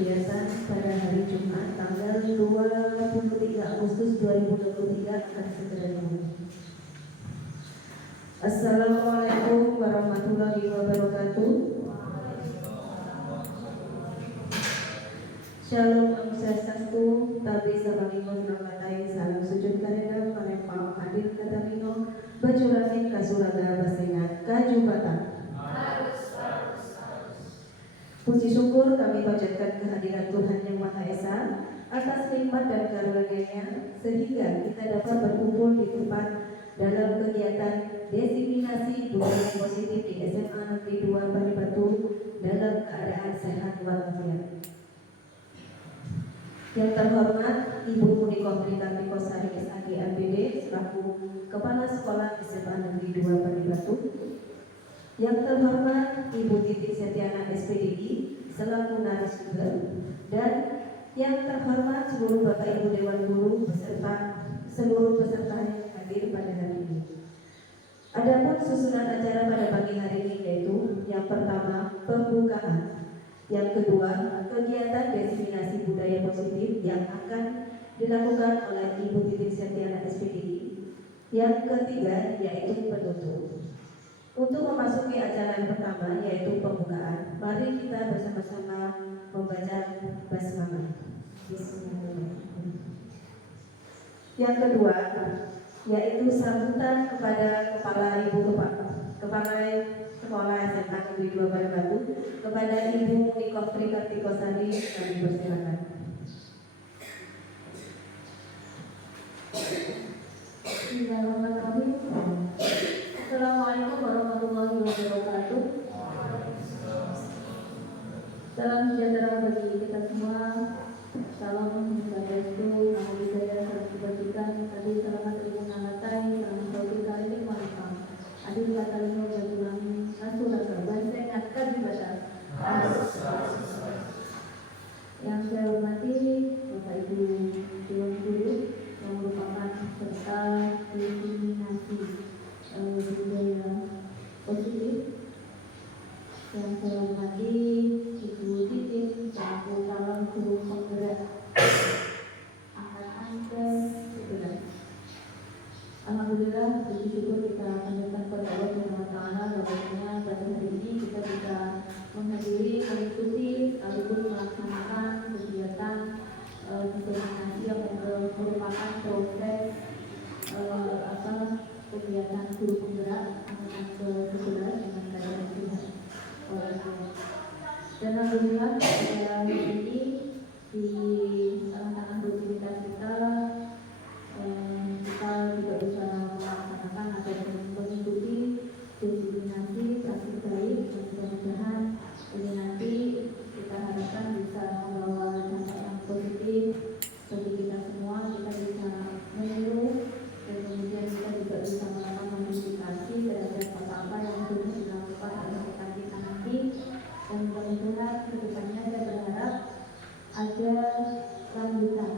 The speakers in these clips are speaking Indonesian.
kegiatan pada hari Jumat tanggal 23 Agustus 2023 akan segera dimulai. Assalamualaikum warahmatullahi wabarakatuh. Shalom Om Swastiastu, Tabi Sabalingos Namatai, Salam Sujud Karena, Panempal Hadir Katamino, Bacuratin Kasuraga Basengat, Kajubatan. Puji syukur kami panjatkan kehadiran Tuhan Yang Maha Esa atas nikmat dan karunia-Nya sehingga kita dapat berkumpul di tempat dalam kegiatan desiminasi budaya positif di SMA Negeri 2 Paribatu dalam keadaan sehat walafiat. Yang terhormat Ibu Munikoh Trikartiko Sari SAG MPD selaku Kepala Sekolah SMA Negeri 2 Paribatu. Yang terhormat Ibu Titik Setiana SPDI selaku narasumber, dan yang terhormat seluruh Bapak Ibu Dewan Guru beserta seluruh peserta yang hadir pada hari ini. Adapun susunan acara pada pagi hari ini yaitu yang pertama pembukaan, yang kedua kegiatan desiminasi budaya positif yang akan dilakukan oleh Ibu Titik Setiana SPDI, yang ketiga yaitu penutup. Untuk memasuki acara yang pertama yaitu pembukaan, mari kita bersama-sama membaca basmalah. Bismillahirrahmanirrahim. Yang kedua yaitu sambutan kepada Kepala Sekolah SMA Negeri 2 Paribatu kepada Ibu Munikoh Trikartiko Sari, kami persilakan. Bismillahirrahmanirrahim. Assalamualaikum warahmatullahi wabarakatuh. Salam sejahtera bagi kita semua. Salam Swastiastu, Namo Buddhaya, salam kebajikan, tadi selamat ilmu nalatai, salam sauti kaliling manipam. Adil kata lino bajulang nasuraga, bahasa ingat kajibata. Yang saya hormati Bapak Ibu Dewan Guru yang merupakan peserta desiminasi budaya positif. Yang saya hormati Ibu Titin selaku calon guru penggerak angkatan ke-11. Alhamdulillah, puji syukur kita panjatkan kepada Allah Subhanahu wa Ta'ala bahwasanya pada hari ini kita bisa menghadiri, mengikuti ataupun melaksanakan kegiatan desiminasi yang merupakan proses kegiatan guru penggerak angkatan ke-11 dengan keadaan Tuhan. Dan alhamdulillah pada hari ini di tengah-tengah rutinitas kita juga bisa melaksanakan atau mengikuti desiminasi kasih baik, dan mudah-mudahan ini nanti kita harapkan bisa membawa dampak yang positif bagi kita semua. Kita bisa meniru dan kemudian kita juga bisa melakukan modifikasi terhadap apa-apa yang sudah dilakukan oleh kita nanti. Dan mudah-mudahan kedepannya saya berharap ada lanjutan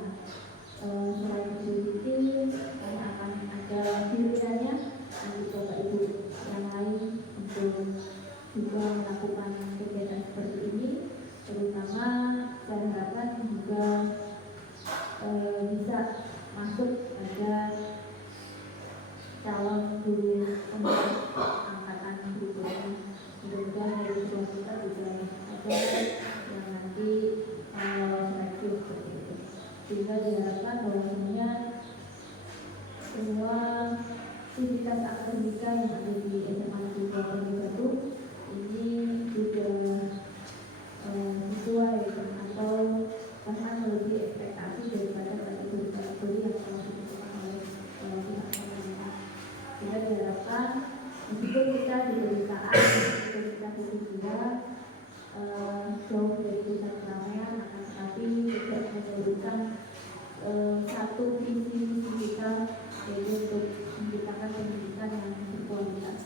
selain positif, karena akan ada pilihannya nanti Bapak Ibu yang lain untuk juga melakukan kegiatan seperti ini. Terutama saya harapkan juga bisa masuk pada calon guru penggerak angkatan berikutnya. Mudah-mudahan dari semua kita juga ada yang nanti seleksi seperti itu, sehingga diharapkan bahwasanya semua aktivitas akademika yang ada di SMA Negeri 2 Paribatu ini juga sesuai atau bahkan melebihi ekspektasi daripada kategori yang telah ditentukan oleh pihak pemerintah. Sehingga diharapkan meskipun kita diberi saat, kita juga jauh dari pusat keramaian, akan tetapi tidak memberikan satu visi kita, yaitu untuk menciptakan pendidikan yang berkualitas.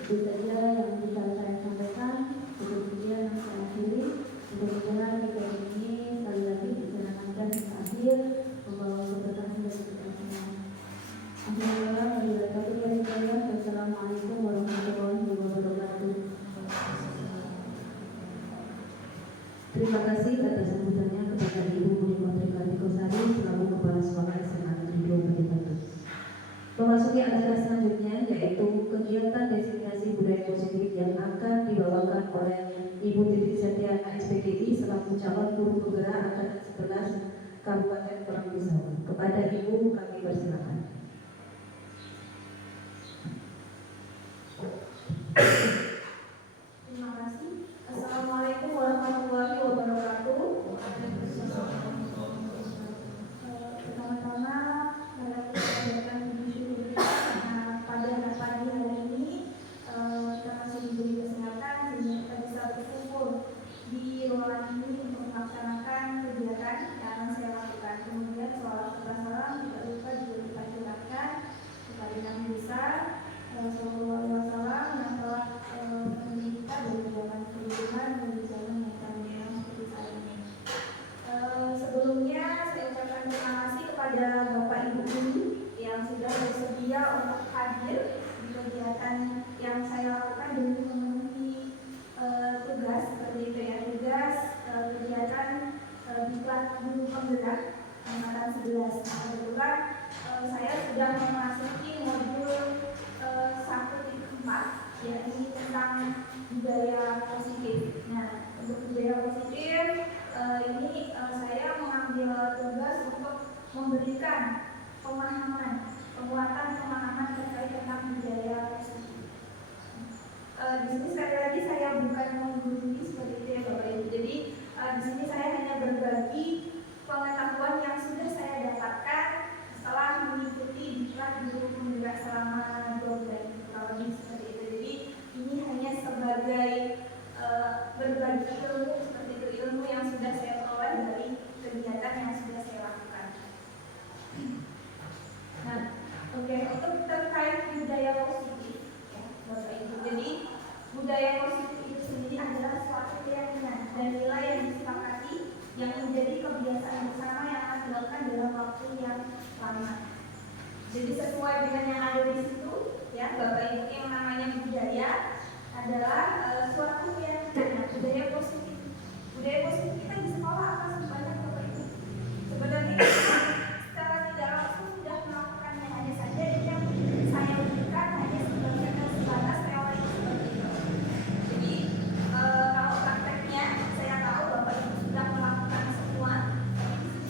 Itu saja yang bisa saya sampaikan. Kemudian saya akhiri. Mudah-mudahan kegiatan ini sekali lagi dijalankan hingga akhir, membawa keberkahan bagi kita semua. Assalamualaikum warahmatullahi wabarakatuh. Terima kasih atas selaku calon guru penggerak angkatan 11 Kabupaten Kurang Pisau. Kepada Ibu kami persilakan. Terima kasih. Assalamualaikum warahmatullahi wabarakatuh. Pertama-tama marilah kita panjatkan puji syukur karena pada pagi hari ini kita masih diberi kesehatan sehingga kita bisa berkumpul di ruangan ini untuk melaksanakan kegiatan yang saya lakukan. Kemudian salam tidak lupa juga kita ucapkan kepada Nabi besar Sallallahu Alaihi Wasallam yang telah mendidik kita dari jalan kehidupan menuju jalan yang kami seperti saat ini. Sebelumnya saya ucapkan terima kasih kepada Bapak Ibu guru yang sudah bersedia untuk hadir di kegiatan yang saya lakukan demi memenuhi tugas seperti itu ya, tugas kegiatan diklat guru penggerak angkatan 11. Kebetulan saya sudah memasuki modul 1.4, yakni tentang budaya positif. Nah, untuk budaya positif ini saya mengambil tugas untuk memberikan penguatan pemahaman terkait tentang budaya positif. Di sini sekali lagi saya bukan menggurui seperti itu ya Bapak Ibu. Jadi di sini saya hanya berbagi pengetahuan yang sudah saya dapatkan setelah mengikuti diklat guru penggerak selama 2 bulan kurang lebih seperti itu. Jadi ini hanya sebagai berbagi ilmu seperti itu, ilmu yang sudah saya peroleh dari kegiatan yang sudah saya lakukan. Nah, oke, untuk terkait budaya positif ya Bapak Ibu. Jadi budaya positif itu sendiri adalah suatu keyakinan dan nilai yang disepakati yang menjadi kebiasaan bersama yang akan dilakukan dalam waktu yang lama. Jadi sesuai dengan yang ada di situ ya Bapak Ibu, yang namanya budaya adalah suatu keyakinan. Budaya positif kita di sekolah apa sih banyak Bapak Ibu? Sebenarnya secara tidak langsung sudah melakukannya, hanya saja yang saya berikan hanya sebatas teori seperti itu. Jadi kalau prakteknya saya tahu Bapak Ibu sudah melakukan semua.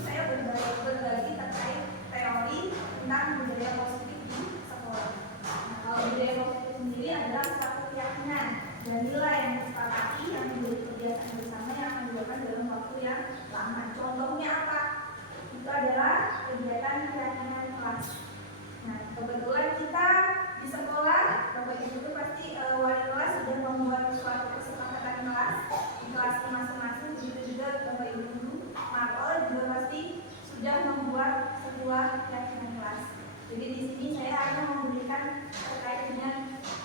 Saya berbagi terkait teori tentang budaya positif di sekolah. Nah, kalau budaya positif sendiri adalah satu keyakinan dan nilai yang disepakati yang menjadi kebiasaan bersama yang akan dilakukan dalam waktu yang lama. Contohnya apa? Itu adalah kegiatan keyakinan kelas. Nah, kebetulan kita di sekolah, Bapak Ibu itu pasti wali kelas sudah membuat suatu kesepakatan kelas di kelas masing-masing. Begitu juga Bapak Ibu guru, Marol juga pasti sudah membuat sebuah keyakinan kelas. Jadi di sini saya hanya memberikan terkait dengan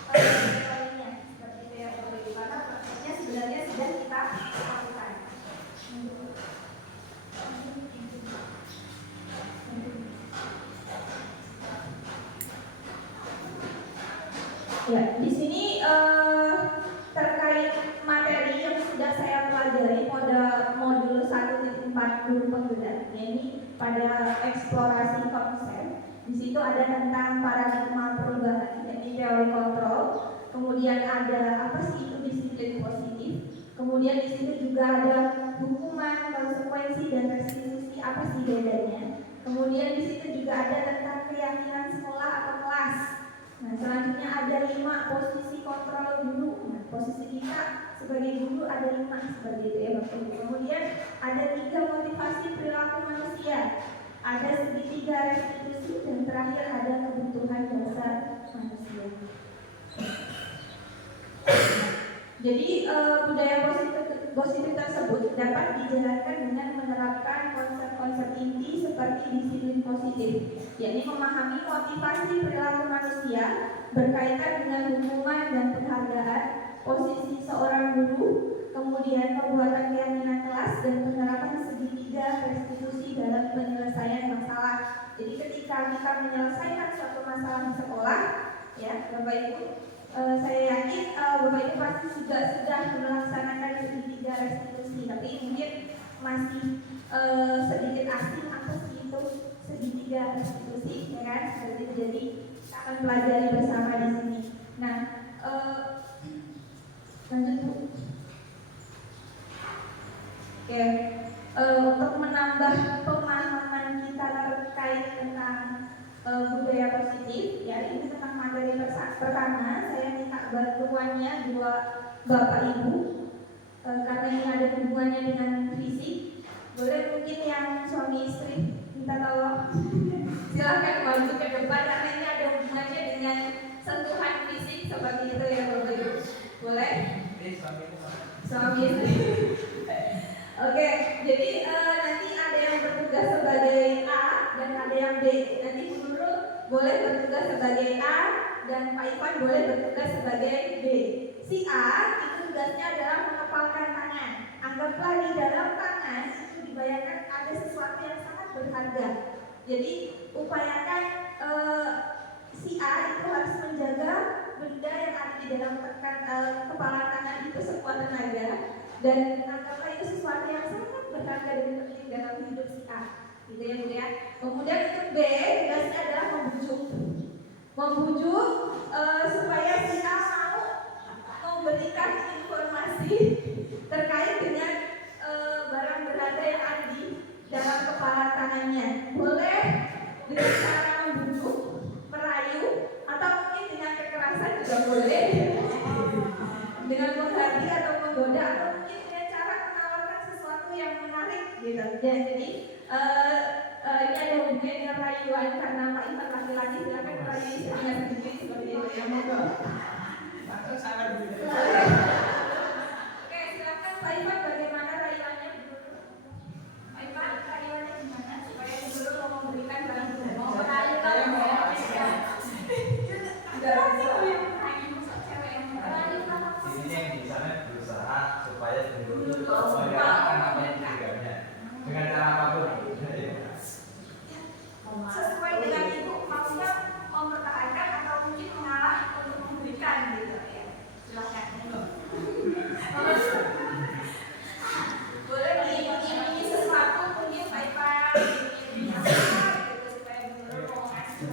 teorinya seperti itu ya Bapak Ibu, karena prakteknya sebenarnya sudah kita lakukan. Ya, di sini terkait materi yang sudah saya pelajari pada modul 1.4 guru penggerak, ini pada eksplorasi konsep. Di situ ada tentang paradigma perubahan, yakni teori kontrol. Kemudian ada apa sih itu disiplin positif. Kemudian di situ juga ada hukuman, konsekuensi dan restitusi, apa sih bedanya. Kemudian di situ juga ada tentang keyakinan sekolah atau kelas. Nah, selanjutnya ada 5 posisi kontrol guru. Nah, posisi kita sebagai guru ada 5 seperti itu ya Bapak Ibu. Kemudian ada 3 motivasi perilaku manusia, ada segitiga restitusi, dan terakhir ada kebutuhan dasar manusia. Jadi budaya positif tersebut dapat dijalankan dengan menerapkan konsep-konsep inti seperti disiplin positif, yakni memahami motivasi perilaku manusia berkaitan dengan hukuman dan penghargaan, posisi seorang guru, kemudian pembuatan keyakinan kelas, dan penerapan segitiga restitusi dalam penyelesaian masalah. Jadi ketika kita menyelesaikan suatu masalah di sekolah, ya Bapak Ibu, saya yakin Bapak Ibu pasti juga sudah melaksanakan segitiga restitusi, tapi mungkin masih sedikit asing apa sih itu segitiga restitusi, ya kan? Seperti itu. Jadi akan pelajari bersama di sini. Nah, lanjut Bu. Oke, positif. Ya, ini tentang materi pertama. Saya minta bantuannya dua bapak ibu karena ini ada hubungannya dengan fisik. Boleh mungkin yang suami istri minta tolong. Silahkan maju ke depan karena ini ada hubungannya dengan sentuhan fisik seperti itu ya bapak ibu. Boleh? Suami istri. Oke, jadi nanti ada yang bertugas sebagai A dan ada yang B. Nanti Bu Nurul boleh bertugas sebagai A dan Pak Ivan boleh bertugas sebagai B. Si A itu tugasnya adalah mengepalkan tangan. Anggaplah di dalam tangan itu dibayangkan ada sesuatu yang sangat berharga. Jadi upayakan si A itu harus menjaga benda yang ada di dalam kepala tangan itu sekuat tenaga. Dan anggaplah itu sesuatu yang sangat berharga dan penting dalam hidup si A, gitu ya Bu ya. Kemudian untuk B, tugasnya adalah membujuk supaya si A mau memberikan informasi terkait dengan barang berharga yang ada di dalam kepala tangannya. Boleh dengan cara membujuk, merayu, atau mungkin dengan kekerasan juga boleh. Dengan menghardi atau menggoda atau mungkin dengan cara menawarkan sesuatu yang menarik gitu. Jadi ini ada hubungannya dengan rayuan karena Pak Ivan laki-laki, silakan merayu istrinya sendiri seperti itu ya. Monggo. Oke, silakan Pak Ivan, bagaimana rayuannya dulu? Pak Ivan, rayuannya gimana supaya dulu mau memberikan barang berharga? Mau merayu kalau mau ya. Ini yang di sana berusaha supaya dulu menggerakkan apa yang ditegaknya dengan cara apapun. Sesuai dengan ibu maunya mempertahankan atau mungkin mengalah untuk memberikan gitu ya. Silakan. Boleh diiming sesuatu mungkin Pak Ivan ini apa gitu supaya benar mau ngasih.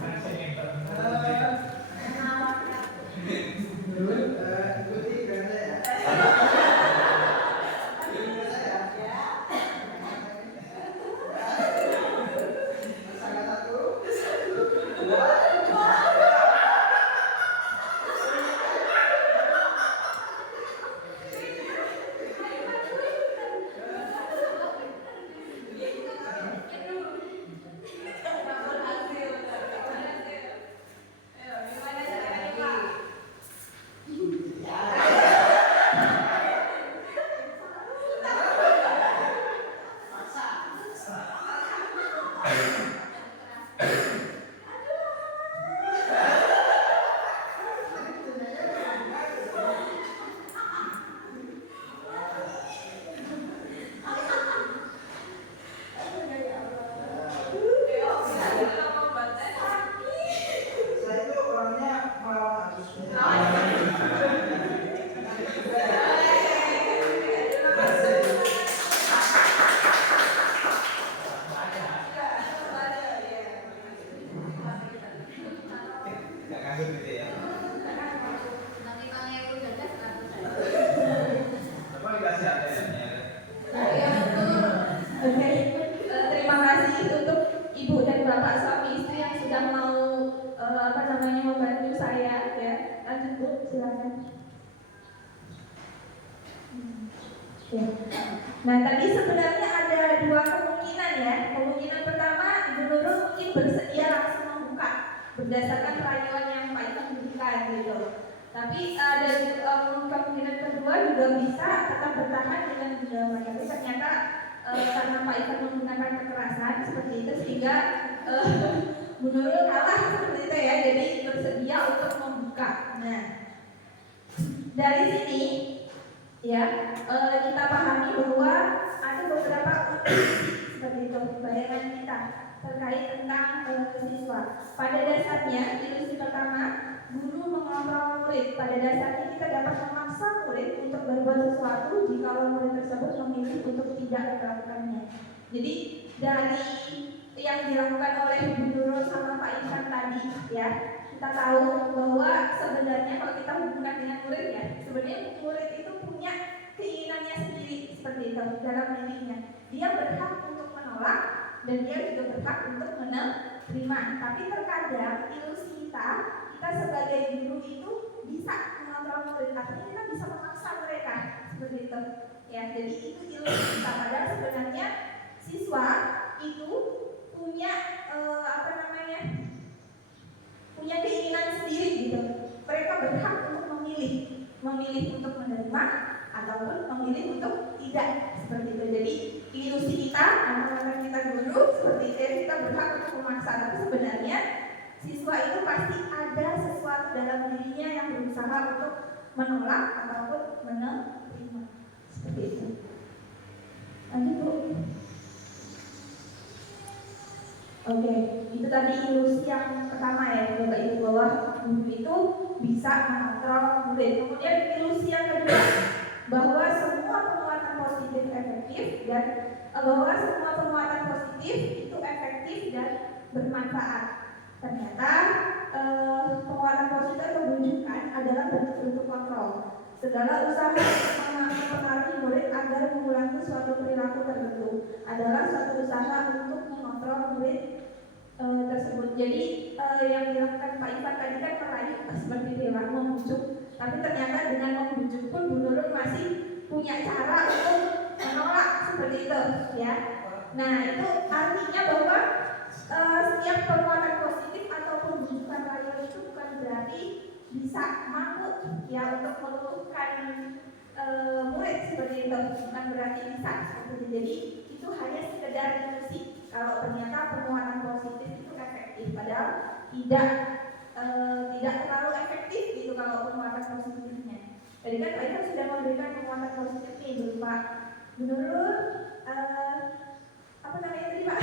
Nah tadi sebenarnya ada dua kemungkinan ya. Kemungkinan pertama Ibu Nurul mungkin bersedia langsung membuka berdasarkan rayuan yang Pak Ivan berikan gitu. Tapi ada kemungkinan kedua juga bisa tetap bertahan dengan benda. Tapi ternyata karena Pak Ivan menggunakan kekerasan seperti itu sehingga Bu Nurul kalah seperti itu ya. Jadi bersedia untuk membuka. Nah dari sini ya kita pahami bahwa ada beberapa seperti itu bayangan kita terkait tentang siswa. Pada dasarnya ilusi pertama, guru mengontrol murid. Pada dasarnya kita dapat memaksa murid untuk berbuat sesuatu jika murid tersebut memilih untuk tidak melakukannya. Jadi dari yang dilakukan oleh Bu Nurul sama Pak Ivan tadi ya, kita tahu bahwa sebenarnya kalau kita hubungkan dengan murid ya, sebenarnya murid itu punya keinginannya sendiri seperti itu dalam dirinya. Dia berhak untuk menolak dan dia juga berhak untuk menerima terima. Tapi terkadang ilusi kita sebagai guru itu bisa mengontrol murid, artinya kita bisa memaksa mereka seperti itu. Ya, jadi itu ilusi kita. Padahal sebenarnya siswa itu punya punya keinginan sendiri gitu. Mereka berhak untuk memilih untuk menerima ataupun memilih untuk tidak, seperti itu. Jadi ilusi kita, anak-anak kita guru seperti itu, kita berhak untuk memaksa. Tapi sebenarnya siswa itu pasti ada sesuatu dalam dirinya yang berusaha untuk menolak ataupun menerima, seperti itu. Lanjut Bu. Oke, itu tadi ilusi yang pertama ya, Bapak Ibu, bahwa guru itu bisa mengontrol murid. Kemudian ilusi yang kedua, bahwa semua penguatan positif efektif dan bahwa semua penguatan positif itu efektif dan bermanfaat. Ternyata penguatan positif atau bujukan adalah bentuk kontrol. Segala usaha mempengaruhi murid agar mengulangi suatu perilaku tertentu adalah suatu usaha untuk mengontrol murid tersebut. Jadi yang dilakukan Pak Ivan tadi kan merayu seperti bilang membujuk, tapi ternyata dengan membujuk pun Bu Nurul masih punya cara untuk menolak seperti itu, ya. Nah itu artinya bahwa setiap penguatan positif ataupun bujukan rayu itu bukan berarti bisa mampu ya untuk meluluhkan murid seperti itu, bukan berarti bisa seperti itu. Jadi itu hanya sekedar ilusi kalau ternyata penguatan positif itu efektif, padahal tidak terlalu efektif gitu kalau penguatan positifnya. Tadi kan Pak Ivan sudah memberikan penguatan positif nih berupa menurut apa namanya tadi Pak?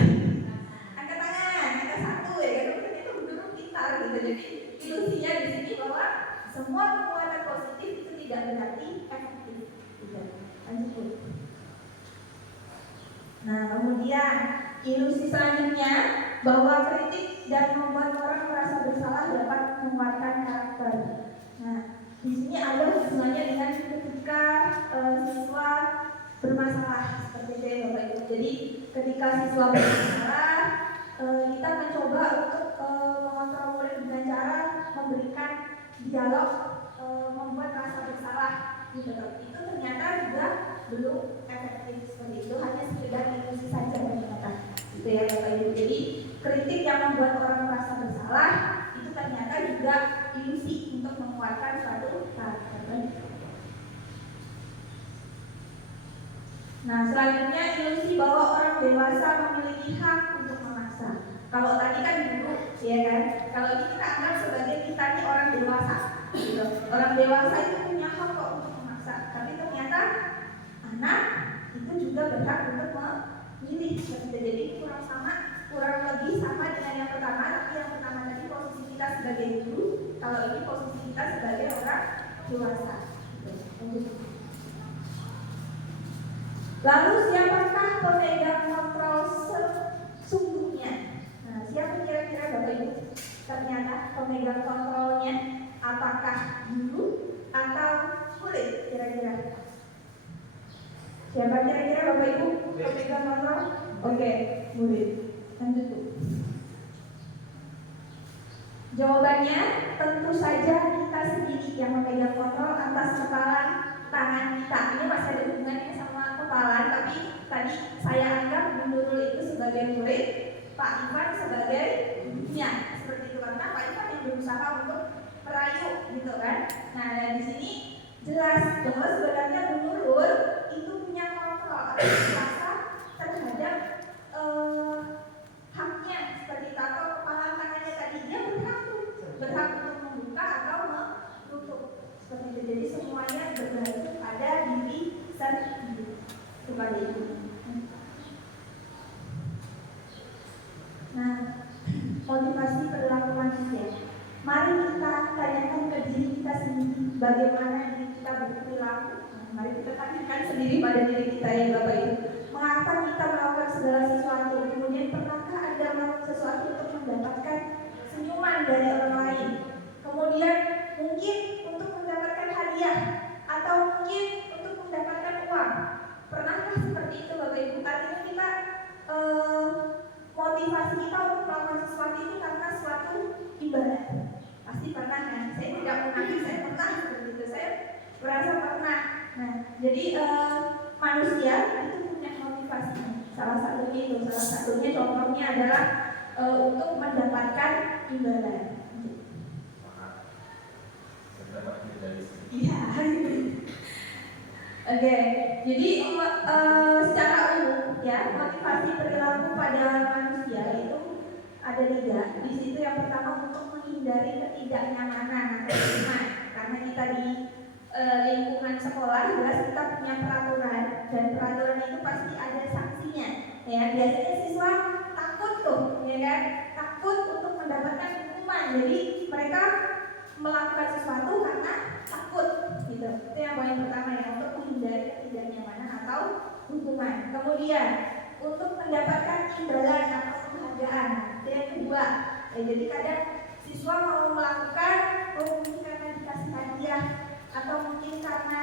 Angkat tangan, angkat satu ya kan, itu menurut pintar gitu. Jadi ilusinya di sini bahwa semua penguatan positif itu tidak berarti efektif. Gitu. Lanjut. Nah kemudian ilusi selanjutnya bahwa kritik dan membuat orang merasa bersalah dapat menguatkan karakter. Nah di sini ada hubungannya dengan ketika siswa bermasalah seperti itu ya Bapak Ibu. Jadi ketika siswa bermasalah, kita mencoba untuk mengontrol murid dengan cara memberikan dialog, membuat rasa bersalah gitu. Itu ternyata juga belum efektif seperti itu, hanya sekedar ilusi saja ternyata. Itu ya Bapak Ibu. Jadi kritik yang membuat orang merasa bersalah itu ternyata juga ilusi untuk menguatkan suatu karakter. Nah selanjutnya ilusi bahwa orang dewasa memiliki hak untuk memaksa. Kalau tadi kan guru, ya kan. Kalau ini kita anggap sebagai kita ini orang dewasa, gitu. Orang dewasa itu punya hak kok untuk memaksa. Tapi ternyata anak itu juga berhak untuk memilih. Jadi kurang lebih sama dengan yang pertama. Tapi yang pertama tadi posisi kita sebagai guru, kalau ini posisi kita sebagai orang dewasa. Gitu. Lalu siapakah pemegang kontrol sesungguhnya? Nah, siapa kira-kira Bapak Ibu? Ternyata pemegang kontrolnya apakah guru atau murid kira-kira? Siapa kira-kira Bapak Ibu pemegang kontrol? Oke, murid. Lanjut Bu. Jawabannya tentu saja kita sendiri yang memegang kontrol atas kepala tangan kita. Ini masih ada hubungannya sama kepala, tapi tadi saya anggap Bu Nurul itu sebagai murid, Pak Ivan sebagai gurunya, seperti itu karena Pak Ivan yang berusaha untuk merayu, gitu kan. Nah di sini jelas bahwa sebenarnya Bu Nurul itu punya kontrol atau kuasa terhadap haknya seperti itu, atau kepala tangannya tadi dia berhak untuk membuka atau menutup seperti itu. Jadi semuanya bergantung pada diri sendiri kepada itu. Nah, motivasi perilaku manusia. Mari kita tanyakan ke diri kita sendiri bagaimana diri kita berperilaku. Mari kita tanyakan sendiri pada diri kita ya Bapak Ibu. Mengapa kita melakukan segala sesuatu? Kemudian pernahkah Anda melakukan sesuatu untuk mendapatkan senyuman dari orang lain? Kemudian mungkin untuk mendapatkan hadiah atau mungkin untuk mendapatkan uang. Pernahkah seperti itu Bapak Ibu? Artinya kita motivasi kita untuk melakukan sesuatu itu poinnya adalah untuk mendapatkan imbalan. Iya. Oke, jadi secara umum ya motivasi perilaku pada manusia itu ada 3. Di situ yang pertama untuk menghindari ketidaknyamanan atau lingkungan. Karena kita di lingkungan sekolah jelas kita punya peraturan dan peraturan itu pasti ada sanksinya. Ya biasanya siswa takut tuh, ya kan? Takut untuk mendapatkan hukuman. Jadi mereka melakukan sesuatu karena takut gitu. Itu yang poin pertama ya, untuk menghindari ketidaknyamanan atau hukuman. Kemudian untuk mendapatkan imbalan atau penghargaan. Itu yang kedua. Ya, jadi kadang siswa mau melakukan mungkin karena dikasih hadiah atau mungkin karena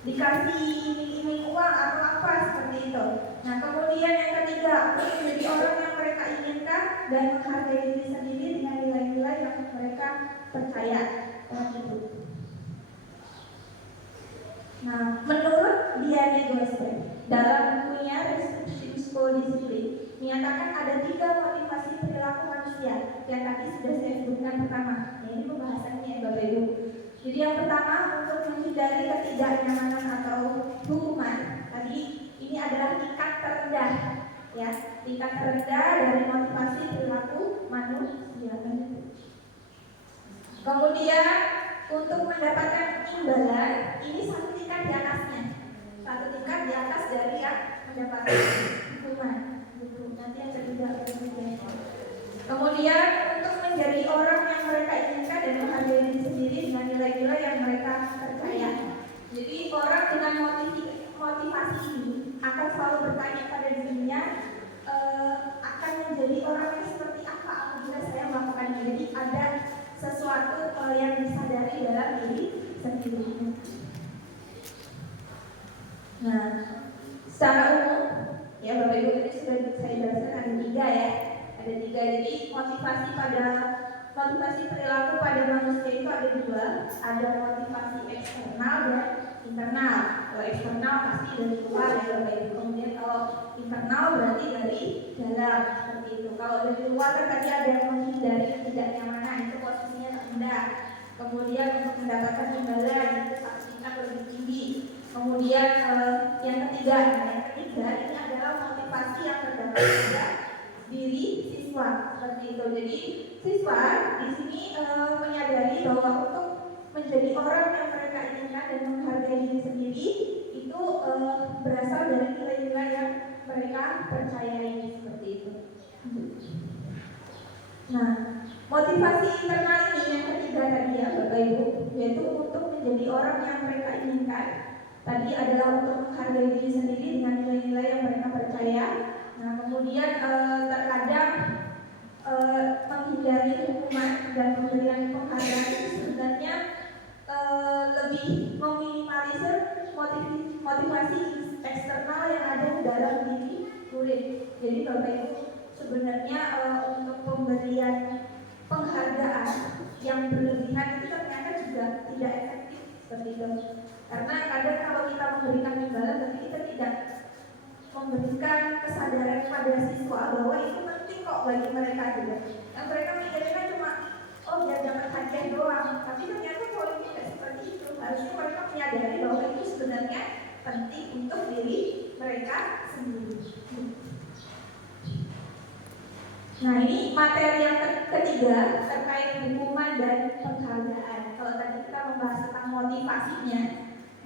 dikasih iming-iming uang atau apa seperti itu. Nah kemudian yang ketiga, untuk menjadi orang yang mereka inginkan dan menghargai diri sendiri dengan nilai-nilai yang mereka percaya. Nah menurut Diane Goswell dalam bukunya Restriction School Discipline menyatakan ada 3 motivasi perilaku manusia yang tadi sudah saya sebutkan pertama. Nah, ini pembahasannya ya Bapak Ibu. Jadi yang pertama untuk menghindari ketidaknyamanan atau hukuman. Tadi ini adalah tingkat terendah, ya tingkat terendah dari motivasi perilaku manusia. Kemudian untuk mendapatkan imbalan ini satu tingkat di atasnya, satu tingkat di atas dari yang mendapatkan hukuman. Nanti yang ketiga. Kemudian untuk menjadi orang yang mereka inginkan dan menghargai diri sendiri dengan nilai-nilai yang mereka percaya. Jadi orang dengan motivasi ini akan selalu bertanya pada dirinya, akan menjadi orang yang seperti apa apabila saya melakukan ini. Jadi ada sesuatu yang disadari dalam diri sendiri. Nah, secara umum ya Bapak Ibu tadi sudah saya jelaskan ada 3 ya. Ada 3, jadi motivasi perilaku pada manusia itu ada 2. Ada motivasi eksternal dan internal. Kalau eksternal pasti dari luar ya Bapak Ibu. Kemudian kalau internal berarti dari dalam seperti itu. Kalau dari luar kan tadi ada menghindari ketidaknyamanan, itu posisinya rendah. Kemudian untuk mendapatkan imbalan itu sanksinya lebih tinggi. Kemudian yang ketiga ini adalah motivasi yang terdapat pada diri siswa seperti itu. Jadi siswa di sini menyadari bahwa untuk menjadi orang yang mereka inginkan dan menghargai diri sendiri itu berasal dari nilai-nilai yang mereka percayai seperti itu. Nah, motivasi internal ini yang ketiga tadi ya Bapak Ibu, yaitu untuk menjadi orang yang mereka inginkan. Tadi adalah untuk menghargai diri sendiri dengan nilai-nilai yang mereka percaya. Nah, kemudian terkadang menghindari hukuman dan pemberian penghargaan sebenarnya lebih meminimalisir motivasi eksternal yang ada di dalam diri murid. Jadi Bapak Ibu sebenarnya untuk pemberian penghargaan yang berlebihan itu ternyata juga tidak efektif seperti itu. Karena kadang kalau kita memberikan imbalan tapi kita tidak memberikan kesadaran pada siswa bahwa itu penting kok bagi mereka juga. Yang mereka mikirnya cuma biar dapat hadiah doang, tapi ternyata poinnya tidak seperti itu. Harusnya mereka menyadari bahwa itu sebenarnya penting untuk diri mereka sendiri. Nah ini materi yang ketiga terkait hukuman dan penghargaan. Kalau tadi kita membahas tentang motivasinya,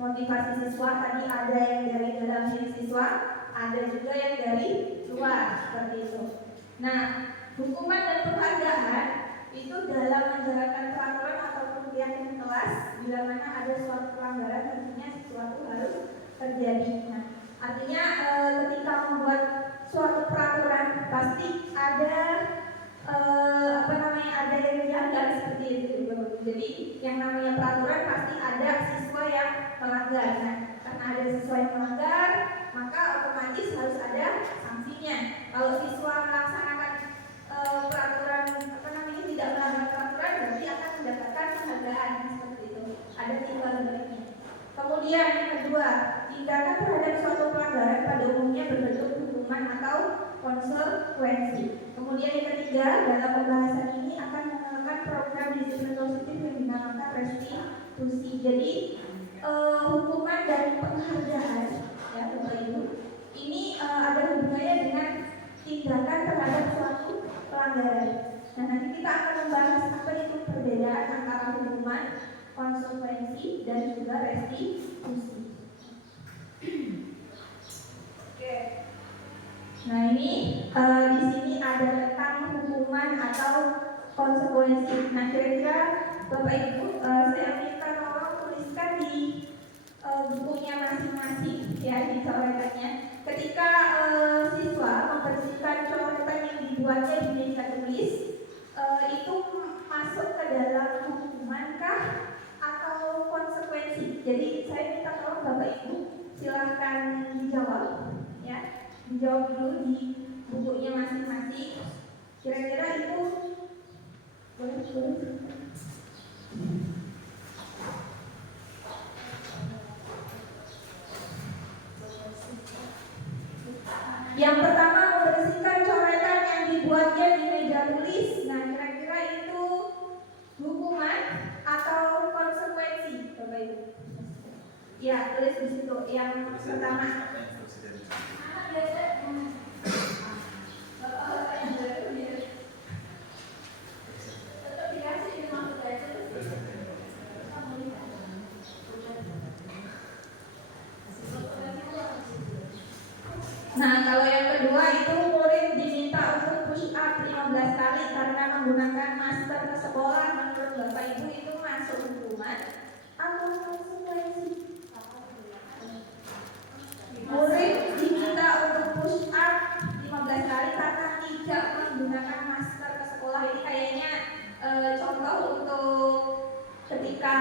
motivasi siswa tadi ada yang dari dalam diri siswa, ada juga yang dari luar seperti itu. Nah hukuman dan penghargaan itu dalam menjalankan peraturan ataupun keyakinan kelas, bila mana ada suatu pelanggaran tentunya sesuatu harus terjadi. Nah, artinya ketika membuat suatu peraturan pasti ada ada yang dilanggar seperti itu. Jadi yang namanya peraturan pasti ada siswa yang melanggar. Nah, karena ada siswa yang melanggar, maka otomatis harus ada sanksinya. Kalau siswa melaksanakan peraturan tidak melanggar peraturan berarti akan mendapatkan penghargaan seperti itu. Ada 3 baliknya. Kemudian yang kedua, tindakan terhadap suatu pelanggaran pada umumnya berbentuk hukuman konsekuensi. Kemudian yang ketiga, dalam pembahasan ini akan menggunakan program disiplin positif yang dinamakan restitusi. Jadi hukuman dan penghargaan, ya Bapak Ibu, ini ada hubungannya dengan tindakan terhadap suatu pelanggaran. Nah, nanti kita akan membahas apa itu perbedaan antara hukuman, konsekuensi, dan juga restitusi. Oke. Nah, ini di sini ada tentang hukuman atau konsekuensi. Nah, kira-kira Bapak Ibu, saya minta tolong tuliskan di bukunya masing-masing, ya, di coretannya. Ketika siswa membersihkan coretan yang dibuatnya di meja tulis, itu masuk ke dalam hukuman kah atau konsekuensi? Jadi saya minta tolong Bapak Ibu silahkan dijawab, ya, dijawab dulu di bukunya masing-masing. Kira-kira itu boleh? Yang pertama, membersihkan coretan yang dibuatnya di meja tulis. Nah, kira-kira itu hukuman atau konsekuensi, Bapak Ibu? Ya, tulis di situ. Yang pertama. Nah, kalau yang kedua itu murid diminta untuk push up 15 kali karena menggunakan masker ke sekolah. Menurut Bapak Ibu itu masuk hukuman atau konsekuensi? Murid diminta untuk push up 15 kali karena tidak menggunakan masker ke sekolah. Ini kayaknya contoh untuk ketika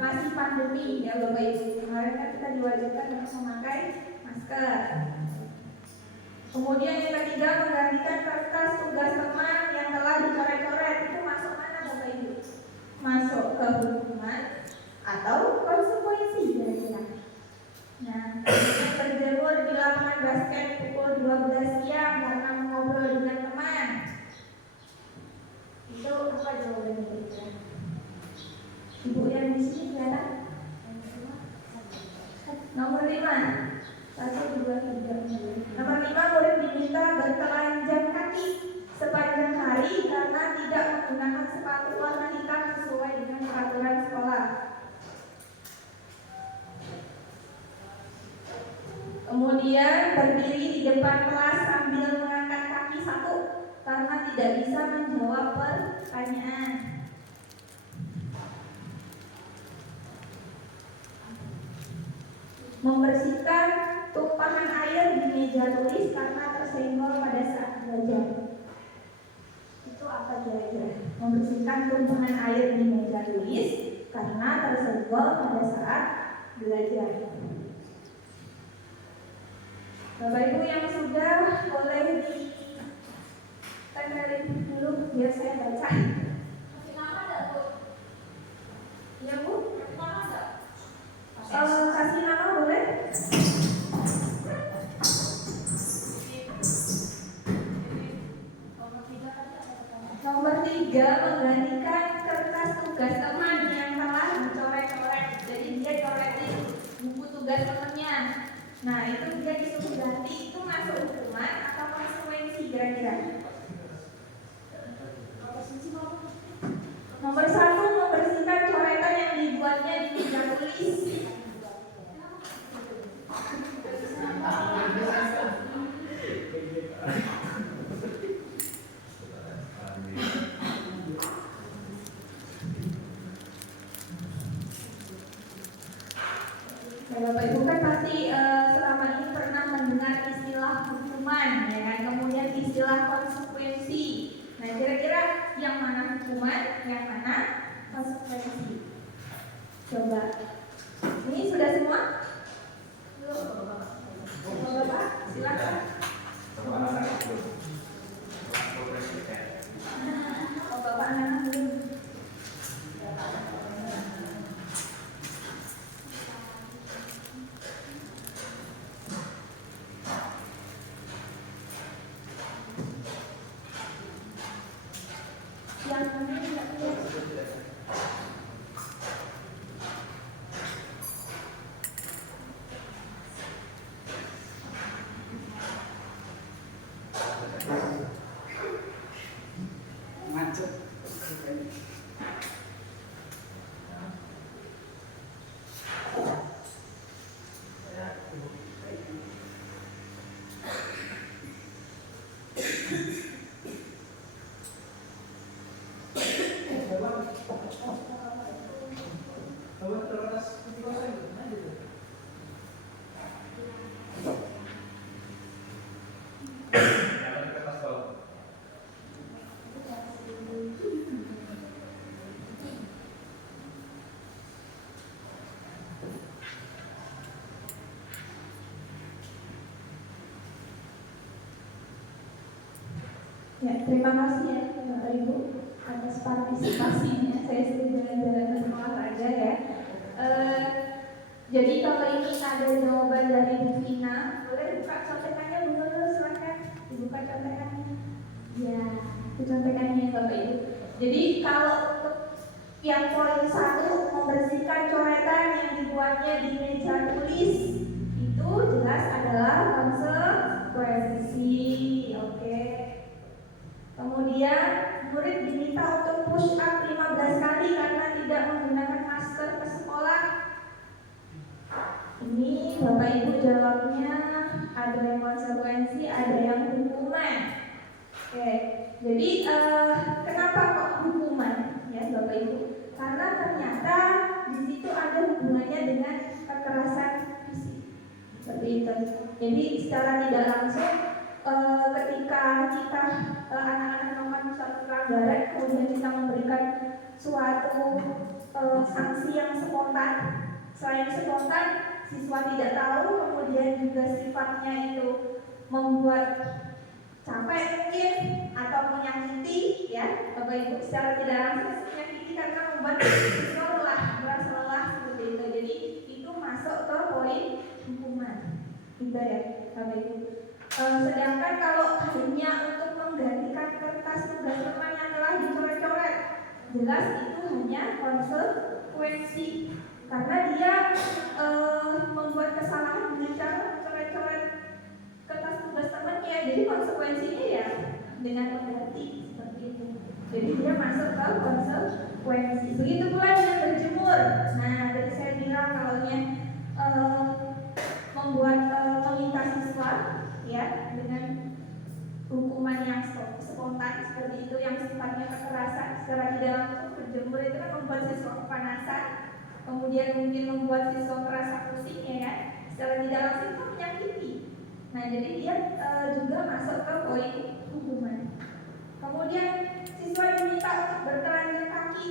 masih pandemi, ya Bapak Ibu. Kemarin kan kita diwajibkan untuk memakai masker. Kemudian yang ketiga, menggantikan kertas tugas teman yang telah dicoret-coret. Itu masuk mana Bapak Ibu? Masuk ke hukuman atau konsekuensi kira-kira. Nah, berjemur di lapangan basket pukul 12 siang karena mengobrol dengan teman. Itu apa jawabannya kira-kira? Ibu yang di sini kelihatan? Nomor 5. 1, 2, 3. Nomor 5, murid diminta bertelanjang kaki sepanjang hari karena tidak menggunakan sepatu warna hitam sesuai dengan peraturan sekolah. Kemudian berdiri di depan kelas sambil mengangkat kaki 1 karena tidak bisa menjawab pertanyaan. Membersihkan tumpahan air di meja tulis karena tersenggol pada saat belajar. Itu apa kira-kira? Membersihkan tumpahan air di meja tulis karena tersenggol pada saat belajar. Bapak Ibu yang sudah, boleh ditempelin dulu biar saya baca. Kasih nama enggak, Bu? Ya, Bu? Kasih nama enggak? Kasih nama boleh? Nomor 3, menggantikan kertas tugas teman yang telah dicoret-coret. Jadi dia coretin buku tugas temannya. Nah, itu dia disuruh ganti. Itu masuk hukuman atau konsekuensi kira-kira? Nomor 1, membersihkan coretan yang dibuatnya di meja tulis. Bapak Ibu kan pasti selama ini pernah mendengar istilah hukuman, Macet. Jangan kertas bawah. Ya, terima kasih ya Bapak Ibu atas partisipasinya. Saya sering jalan-jalan ke olahraga ya. Jadi kalau ini ada jawaban dari Bu Vina, boleh buka contekannya Bu Nurul, silakan dibuka contekannya. Ya, itu contekannya Bapak Ibu. Jadi kalau untuk yang poin 1 membersihkan coretan yang dibuatnya di meja tulis itu jelas adalah konsekuensi. Oke. Kemudian murid diminta untuk push up 15 kali karena tidak menggunakan masker ke sekolah. Ini Bapak Ibu jawabnya ada yang konsekuensi, ada yang hukuman. Oke, jadi kenapa kok hukuman ya Bapak Ibu? Karena ternyata di situ ada hubungannya dengan kekerasan fisik. Seperti itu. Jadi secara tidak langsung ketika kita anak-anak melakukan suatu pelanggaran, kemudian kita memberikan suatu sanksi yang spontan. Selain spontan, siswa tidak tahu, kemudian juga sifatnya itu membuat capek mungkin atau menyakiti ya Bapak Ibu, secara tidak langsung menyakiti karena membuat siswa lelah, merasa lelah seperti itu. Jadi itu masuk ke poin hukuman, gitu ya Bapak Ibu. Sedangkan kalau hanya untuk menggantikan kertas tugas teman yang telah dicoret-coret, jelas itu hanya konsekuensi karena dia membuat kesalahan dengan cara mencoret-coret kertas tugas temannya. Jadi konsekuensinya ya dengan mengganti seperti itu. Jadi dia masuk ke konsekuensi. Begitu pula dengan berjemur. Nah, tadi saya bilang kalaunya membuat meminta siswa ya dengan hukuman yang spontan seperti itu yang sifatnya kekerasan secara tidak langsung. Berjemur itu kan membuat siswa kepanasan, kemudian mungkin membuat siswa merasa pusing ya kan, secara tidak langsung itu menyakiti. Nah jadi dia juga masuk ke poin hukuman. Kemudian siswa diminta untuk bertelanjang kaki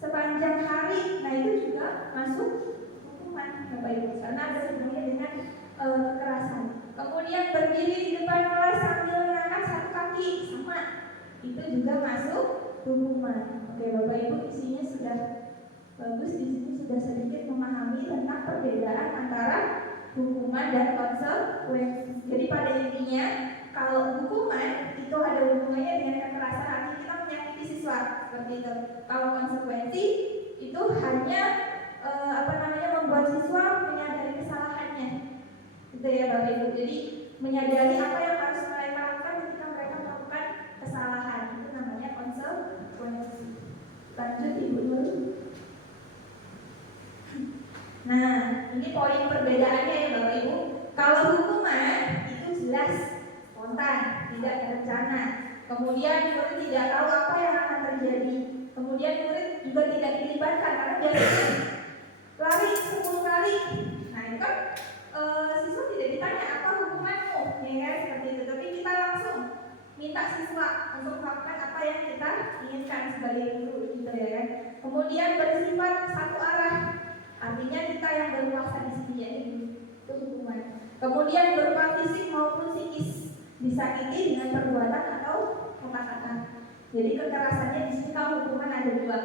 sepanjang hari, nah itu juga masuk hukuman Bapak Ibu karena ada hubungannya dengan kekerasan. Kemudian berdiri di depan kelas sambil mengangkat satu kaki, sama itu juga masuk hukuman. Oke Bapak Ibu, isinya sudah bagus, di sini sudah sedikit memahami tentang perbedaan antara hukuman dan konsekuensi. Jadi pada intinya kalau hukuman itu ada hubungannya dengan kekerasan, artinya kita menyakiti siswa seperti itu. Kalau konsekuensi itu hanya membuat siswa menyadari kesalahannya. Itu ya Bapak Ibu. Jadi menyadari apa yang harus mereka lakukan ketika mereka melakukan kesalahan. Itu namanya konsekuensi. Lanjut Ibu Nur. Nah, ini poin perbedaannya ya Bapak Ibu. Kalau hukuman itu jelas spontan, tidak terencana. Kemudian murid tidak tahu apa yang akan terjadi. Kemudian murid juga tidak dilibatkan karena biasanya lari 10 kali. Nah, itu kan siswa tidak ditanya apa hukumanmu, ya kan seperti itu. Tapi kita langsung minta siswa untuk melakukan apa yang kita inginkan sebagai guru, gitu ya kan. Kemudian bersifat satu arah. Artinya kita yang berkuasa di sini ya, itu hukuman. Kemudian berupa fisik maupun psikis, disakiti dengan perbuatan atau kata-kata. Jadi kekerasannya di sini kalau hukuman ada dua,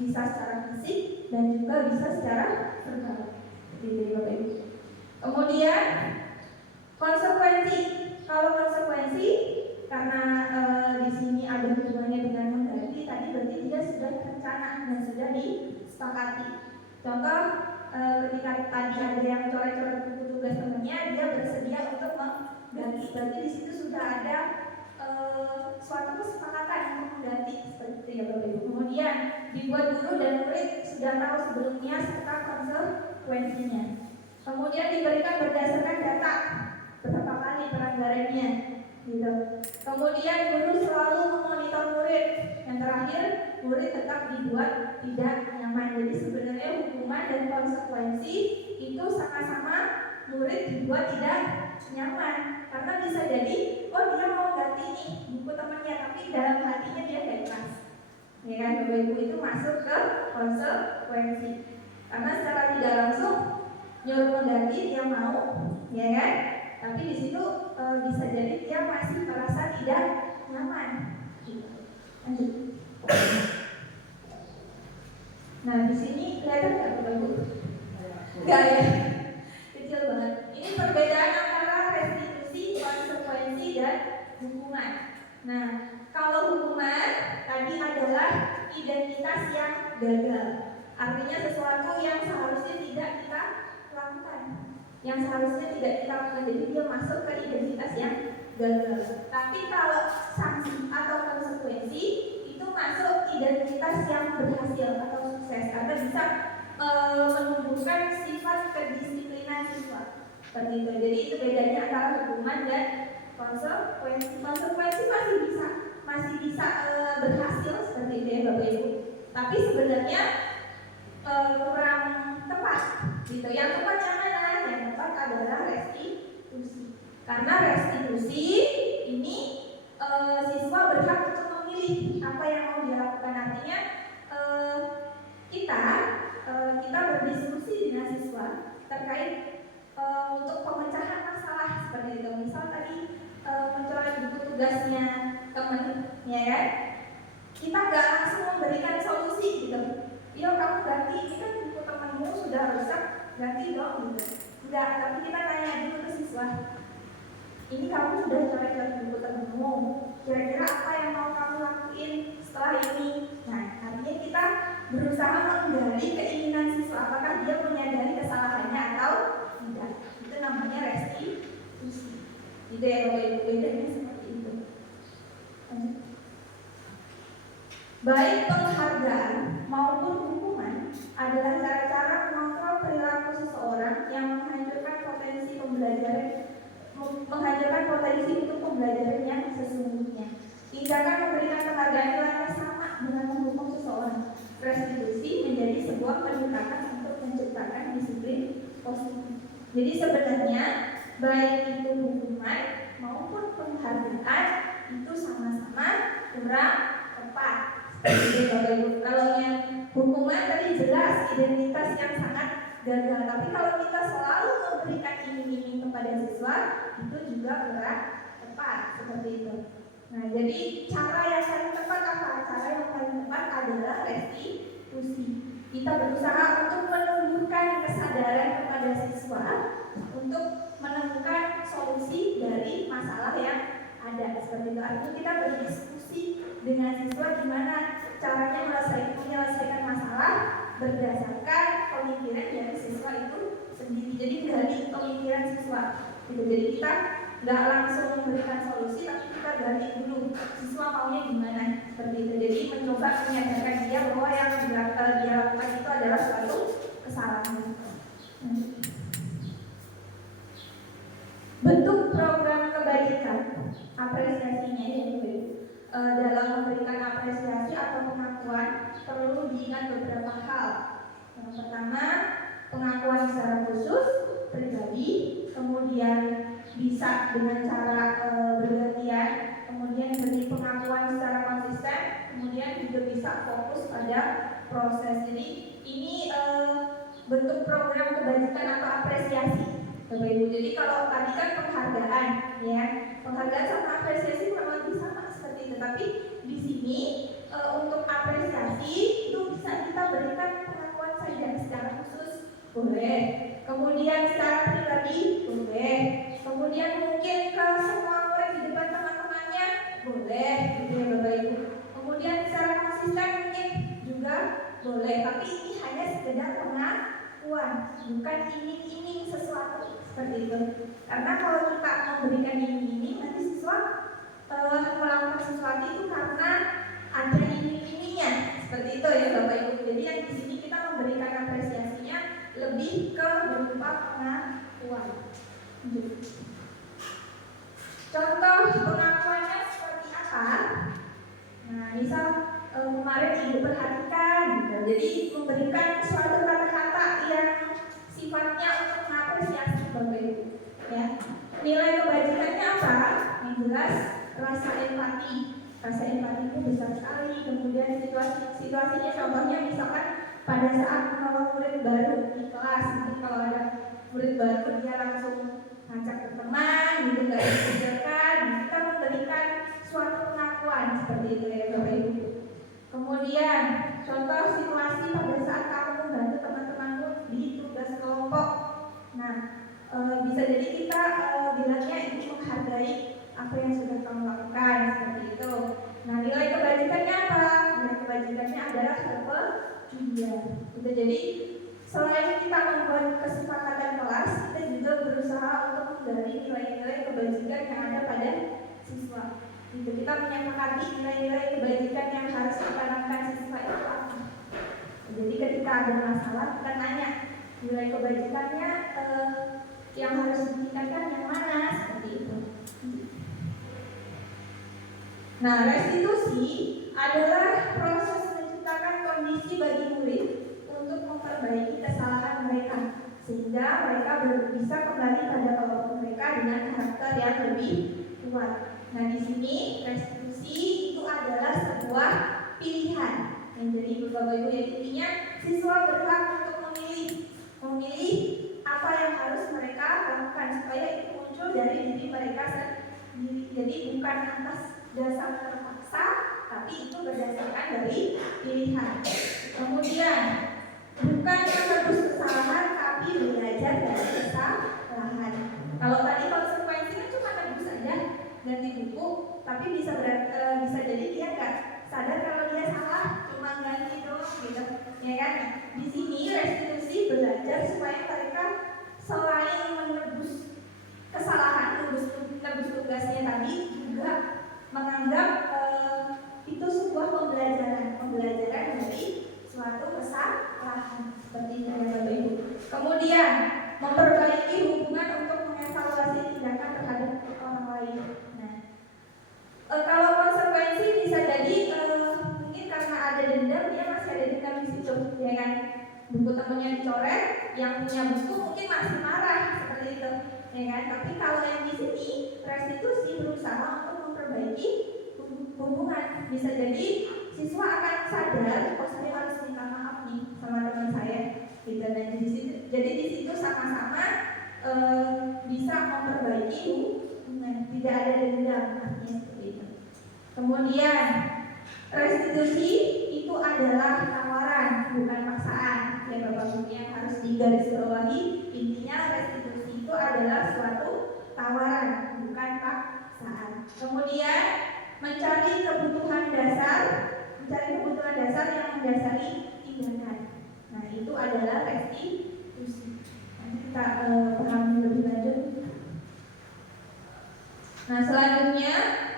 bisa secara fisik dan juga bisa secara verbal. Jadi Bapak Ibu. Kemudian konsekuensi. Kalau konsekuensi karena di sini ada hubungannya dengan mengganti, tadi berarti dia sudah terencana dan sudah disepakati. Contoh ketika tadi ada yang coret-coret buku tugas temannya, dia bersedia untuk mengganti. Berarti di situ sudah ada dibuat guru dan murid sudah tahu sebelumnya serta konsekuensinya. Kemudian diberikan berdasarkan data berapa kali pelanggarannya, gitu. Kemudian guru selalu memonitor murid. Yang terakhir, murid tetap dibuat tidak nyaman. Jadi sebenarnya hukuman dan konsekuensi itu sama-sama murid dibuat tidak nyaman, karena bisa jadi oh dia mau ganti nih buku temannya, tapi dalam hatinya dia gak ikhlas. Ya kan, Bapak Ibu, itu masuk ke konsekuensi. Karena secara tidak langsung nyuruh mengganti dia mau, ya kan? Tapi di situ bisa jadi dia masih merasa tidak nyaman. Lanjut. Nah, di sini kelihatan nggak, Bapak Ibu? Enggak ya, kecil banget. Ini perbedaan antara restitusi, konsekuensi, dan hukuman. Nah, kalau hukuman tadi adalah identitas yang gagal. Artinya sesuatu yang seharusnya tidak kita lakukan, yang seharusnya tidak kita lakukan. Jadi dia masuk ke identitas yang gagal. Tapi kalau sanksi atau konsekuensi itu masuk identitas yang berhasil atau sukses, karena bisa menumbuhkan sifat kedisiplinan siswa. Seperti itu. Jadi itu bedanya antara hukuman dan konsekuensi. Konsekuensi masih bisa berhasil seperti itu ya Bapak Ibu. Tapi sebenarnya kurang tepat gitu. Yang tepat yang mana? Yang tepat adalah restitusi. Karena restitusi ini siswa berhak untuk memilih apa yang mau dia lakukan. Artinya kita berdiskusi dengan siswa terkait untuk pemecahan masalah seperti itu. Misal tadi mencoret buku tugasnya teman, ya kan? Kita nggak langsung memberikan solusi gitu. Yo kamu ganti, ini kan buku temanmu sudah rusak, ganti dong gitu. Enggak, tapi kita tanya dulu ke siswa. Ini kamu sudah coret buku temanmu, kira-kira apa yang mau kamu lakuin setelah ini? Nah, artinya kita berusaha menggali keinginan siswa, apakah dia menyadari kesalahannya atau tidak. Itu namanya restitusi. Itu ya Bapak Ibu, bedanya seperti itu. Baik penghargaan maupun hukuman adalah cara-cara mengontrol perilaku seseorang yang menghancurkan potensi untuk pembelajaran yang sesungguhnya. Tindakan memberikan penghargaan lainnya sama dengan menghukum seseorang. Restitusi menjadi sebuah pendekatan untuk menciptakan disiplin positif. Jadi sebenarnya baik itu hukuman maupun penghargaan itu sama-sama kurang tepat. Kalau yang hukuman tadi jelas identitas yang sangat gagal, tapi kalau kita selalu memberikan iming-iming kepada siswa itu juga kurang tepat seperti itu. Nah, jadi cara yang paling tepat apa? Cara yang paling tepat adalah restitusi. Kita berusaha untuk menumbuhkan kesadaran kepada siswa untuk menemukan solusi dari masalah yang ada seperti itu. Artinya kita berdiskusi dengan siswa gimana caranya menyelesaikan masalah berdasarkan pemikiran dari siswa itu sendiri. Jadi dari pemikiran siswa. Jadi kita nggak langsung memberikan solusi, tapi kita gali dulu siswa maunya gimana seperti itu. Jadi mencoba menyadarkan dia bahwa yang dia lakukan itu adalah suatu kesalahan. Bentuk program kebajikan apresiasinya ini dalam memberikan apresiasi atau pengakuan perlu diingat beberapa hal. Yang pertama, pengakuan secara khusus pribadi, kemudian bisa dengan cara bergantian, kemudian beri pengakuan secara konsisten, kemudian juga bisa fokus pada proses. Jadi ini bentuk program kebajikan atau apresiasi, Bapak Ibu. Jadi kalau tadi kan penghargaan, ya, penghargaan sama apresiasi kurang lebih sama seperti itu. Tapi di sini untuk apresiasi itu bisa kita berikan pengakuan saja secara khusus, boleh. Kemudian secara pribadi, boleh. Kemudian mungkin ke semua murid di depan teman-temannya, boleh, gitu ya Bapak Ibu. Kemudian secara konsisten mungkin juga boleh. Tapi ini hanya sekedar pengakuan, bukan iming-iming sesuatu seperti itu. Karena kalau kita memberikan iming-iming, nanti siswa melakukan sesuatu itu karena ada iming-imingnya, seperti itu ya Bapak Contoh pengakuannya seperti apa? Nah, misal kemarin ibu perhatikan, gitu. Jadi memberikan suatu kata-kata yang sifatnya untuk mengapresiasi Bapak Ibu. Ya, nilai kebajikannya apa? Yang jelas rasa empati. Rasa empati itu besar sekali. Kemudian situasinya contohnya misalkan pada saat menolong murid baru di kelas, jadi kalau ada murid baru dia langsung ngajak ke teman, gitu nggak dipikirkan, kita memberikan suatu pengakuan seperti itu ya Bapak Ibu. Kemudian contoh situasi pada saat kamu membantu teman-temanmu di tugas kelompok. Nah, bisa jadi kita bilangnya itu menghargai apa yang sudah kamu lakukan seperti itu. Nah, nilai kebajikannya apa? Nilai kebajikannya adalah kepedulian. Itu jadi selain kita membuat kesepakatan kelas, kita juga berusaha untuk menggali nilai-nilai kebajikan yang ada pada siswa. Itu kita menyepakati nilai-nilai kebajikan yang harus ditanamkan siswa itu apa. Jadi ketika ada masalah kita tanya nilai kebajikannya yang harus ditingkatkan yang mana seperti itu. Nah, restitusi adalah proses menciptakan kondisi bagi murid untuk memperbaiki kesalahan mereka sehingga mereka bisa kembali pada kelompok mereka dengan karakter yang lebih kuat. Nah, di sini restitusi itu adalah sebuah pilihan. Yang jadi Bapak Ibu ya, intinya siswa berhak untuk memilih apa yang harus mereka lakukan supaya itu muncul dari diri mereka sendiri. Jadi bukan atas dasar terpaksa, tapi itu berdasarkan dari pilihan. Kemudian bukan menebus kesalahan, tapi belajar dari kesalahan. Kalau tadi konsekuensi kan cuma nebus saja, ganti buku, tapi bisa jadi dia nggak sadar kalau dia salah, cuma ganti doang gitu, ya kan? Di sini restitusi belajar supaya mereka selain menebus kesalahan, menebus tugasnya tadi juga menganggap itu sebuah pembelajaran dari suatu kesalahan seperti itu ya Bapak Ibu. Kemudian memperbaiki hubungan untuk mengevaluasi tindakan terhadap orang lain. Nah, kalau konsekuensi bisa jadi mungkin karena ada dendam, dia masih ada dendam di situ, ya kan? Buku temennya dicoret, yang punya buku mungkin masih marah seperti itu, ya kan? Tapi kalau yang di sini restitusi berusaha untuk memperbaiki hubungan. Bisa jadi siswa akan sadar, oh saya harus minta maaf nih sama teman saya, gitu. Dan jadi di situ sama-sama bisa memperbaiki hubungan, tidak ada dendam, artinya seperti itu. Kemudian restitusi itu adalah tawaran, bukan paksaan. Ya Bapak Ibu yang harus digarisbawahi, intinya restitusi itu adalah suatu tawaran, bukan paksaan. Kemudian mencari kebutuhan dasar yang mendasari tindakan. Nah, itu adalah restitusi. Nanti kita pahami lebih lanjut. Nah, selanjutnya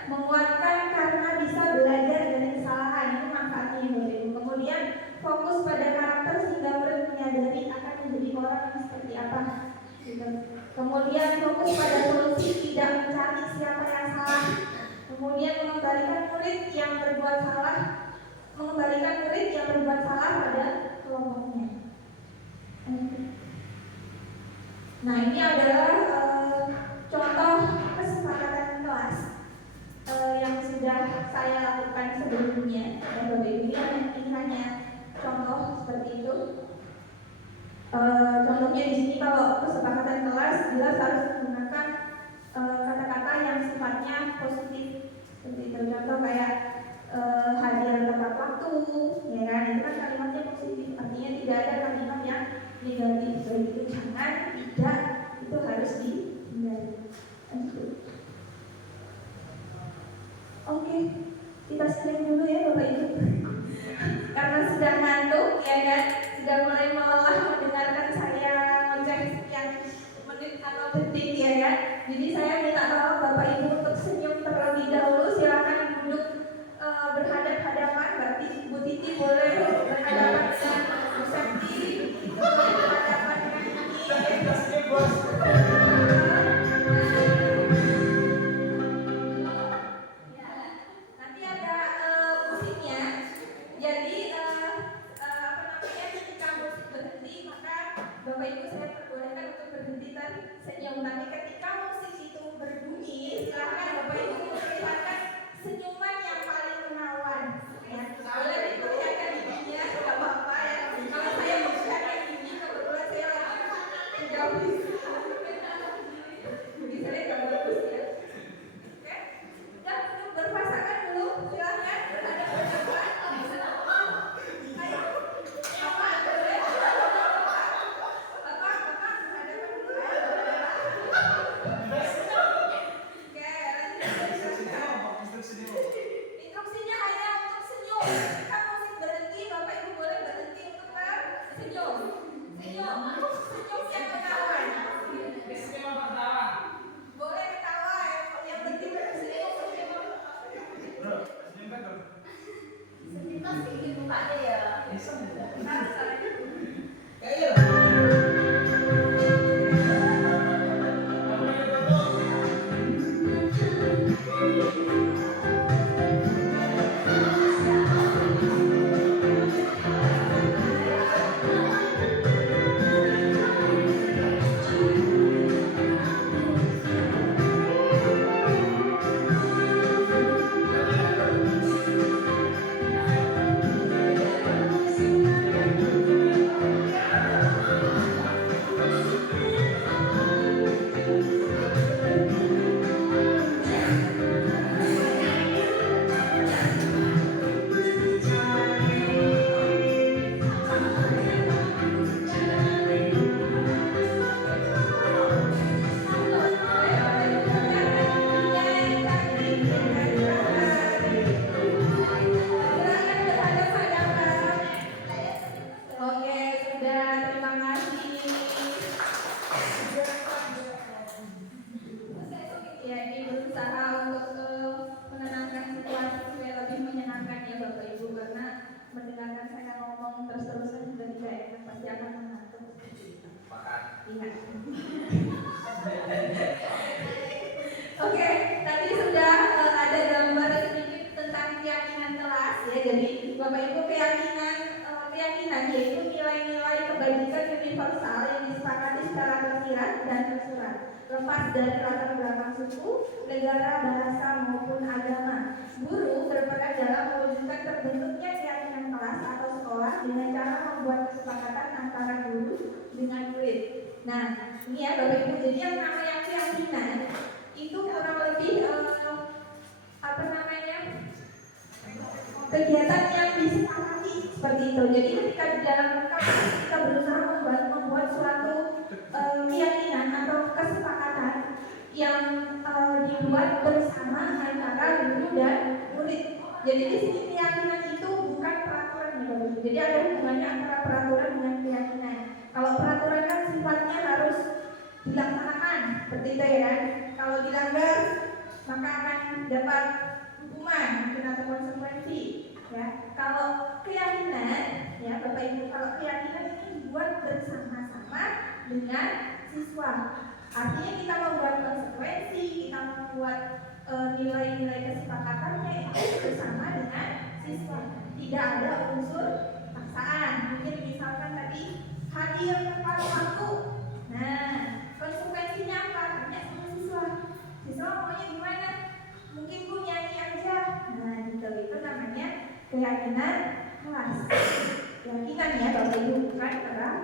menguatkan karena bisa belajar dari kesalahan, itu manfaatnya Bapak Ibu. Kemudian fokus pada karakter sehingga murid menyadari akan menjadi orang yang seperti apa. Gitu. Kemudian fokus pada solusi, tidak mencari siapa yang salah. Kemudian mengembalikan murid yang berbuat salah pada kelompoknya. Nah, ini adalah contoh kesepakatan kelas yang sudah saya lakukan sebelumnya. Dan Bapak Ibu ini hanya contoh seperti itu. Contohnya di sini kalau kesepakatan kelas jelas harus menggunakan kata-kata yang sifatnya positif. Seperti itu, contoh kayak hadir tepat waktu, ya kan? Itu kan kalimatnya positif, artinya tidak ada kalimat yang negatif. Jadi itu jangan, tidak, itu harus dihindari. Oke, kita stop dulu ya Bapak Ibu. Karena sudah ngantuk, ya kan? Sudah mulai melelah mendengarkan saya ngoceh sekian menit atau detik, ya kan? Jadi saya minta tolong Bapak Ibu untuk senyum terlebih dahulu. Silakan duduk berhadap-hadapan. Bu Titi boleh berhadapan dengan Bu Septi, boleh berhadapan dengan ini. musiknya. Jadi ketika musik berhenti maka Bapak Ibu saya perbolehkan untuk berhenti dan senyum. Tapi ketika musik itu berbunyi, silakan Bapak Ibu memperlihatkan senyuman yang paling menawan. Ya, boleh diperlihatkan giginya, tidak apa-apa ya. Kalau saya memperlihatkan gigi, kebetulan saya jauh di sini. Jadi saya nggak bagus ya. Oke, udah berpasangan dulu, silakan. Ada percobaan. Ayo, apa boleh? Bapak, ada dulu. Instruksinya hanya untuk senyum. Ketika musik berhenti, Bapak Ibu boleh berhenti untuk tersenyum. Senyum yang menawan. Boleh ketawa, yang penting tersenyum. Oke, sudah, terima kasih. Ya, ini berusaha untuk menenangkan situasi supaya lebih menyenangkan ya Bapak Ibu, karena mendengarkan saya ngomong terus-terusan juga tidak enak, pasti akan mengantuk. Iya. Oke, tadi sudah ada gambar sedikit tentang keyakinan kelas ya. Jadi Bapak Ibu keyakinan yaitu nilai-nilai kebajikan universal yang disepakati secara tersirat dan tersurat, lepas dari latar belakang suku, negara, bahasa maupun agama. Guru berperan dalam mewujudkan terbentuknya keyakinan kelas atau sekolah dengan cara membuat kesepakatan antara guru dengan murid. Nah, ini ya Bapak Ibu, jadi yang namanya keyakinan itu kurang lebih kegiatan yang disepakati seperti itu. Jadi ketika di dalam kampus kita berusaha membuat suatu keyakinan atau kesepakatan yang dibuat bersama antara guru dan murid. Jadi di sini keyakinan itu bukan peraturan ya Bapak. Jadi ada hubungannya antara peraturan dengan keyakinan. Kalau peraturan kan sifatnya harus dilaksanakan seperti itu ya. Kalau dilanggar maka akan dapat hukuman mungkin atau konsekuensi ya. Kalau keyakinan ya Bapak Ibu, kalau keyakinan ini dibuat bersama-sama dengan siswa. Artinya kita membuat konsekuensi, kita membuat nilai-nilai kesepakatannya itu bersama dengan siswa. Tidak ada unsur paksaan. Mungkin misalkan tadi hadir tepat waktu. Nah, konsekuensinya apa? Tanya sama siswa. Siswa maunya gimana? Mungkin Bu nyanyi aja. Nah, gitu. Itu namanya keyakinan kelas. Keyakinan ya Bapak Ibu, bukan perang.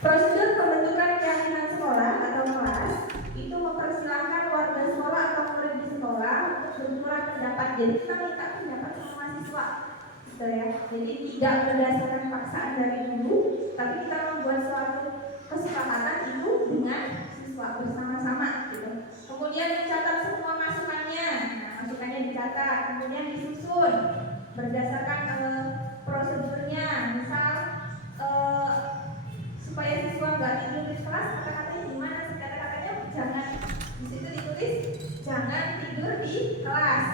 Prosedur pembentukan keyakinan sekolah atau kelas itu mempersilahkan warga sekolah atau murid di sekolah untuk bertukar pendapat. Jadi kita minta pendapat sama siswa, gitu ya. Jadi tidak berdasarkan paksaan dari guru, tapi kita membuat suatu kesepakatan itu dengan siswa bersama-sama, gitu. Kemudian dicatat semua masukannya. Nah, masukannya dicatat, kemudian disusun berdasarkan prosedurnya. Misal supaya siswa nggak tidur di kelas, kata-katanya gimana sih? Kata-katanya jangan, di situ ditulis jangan tidur di kelas.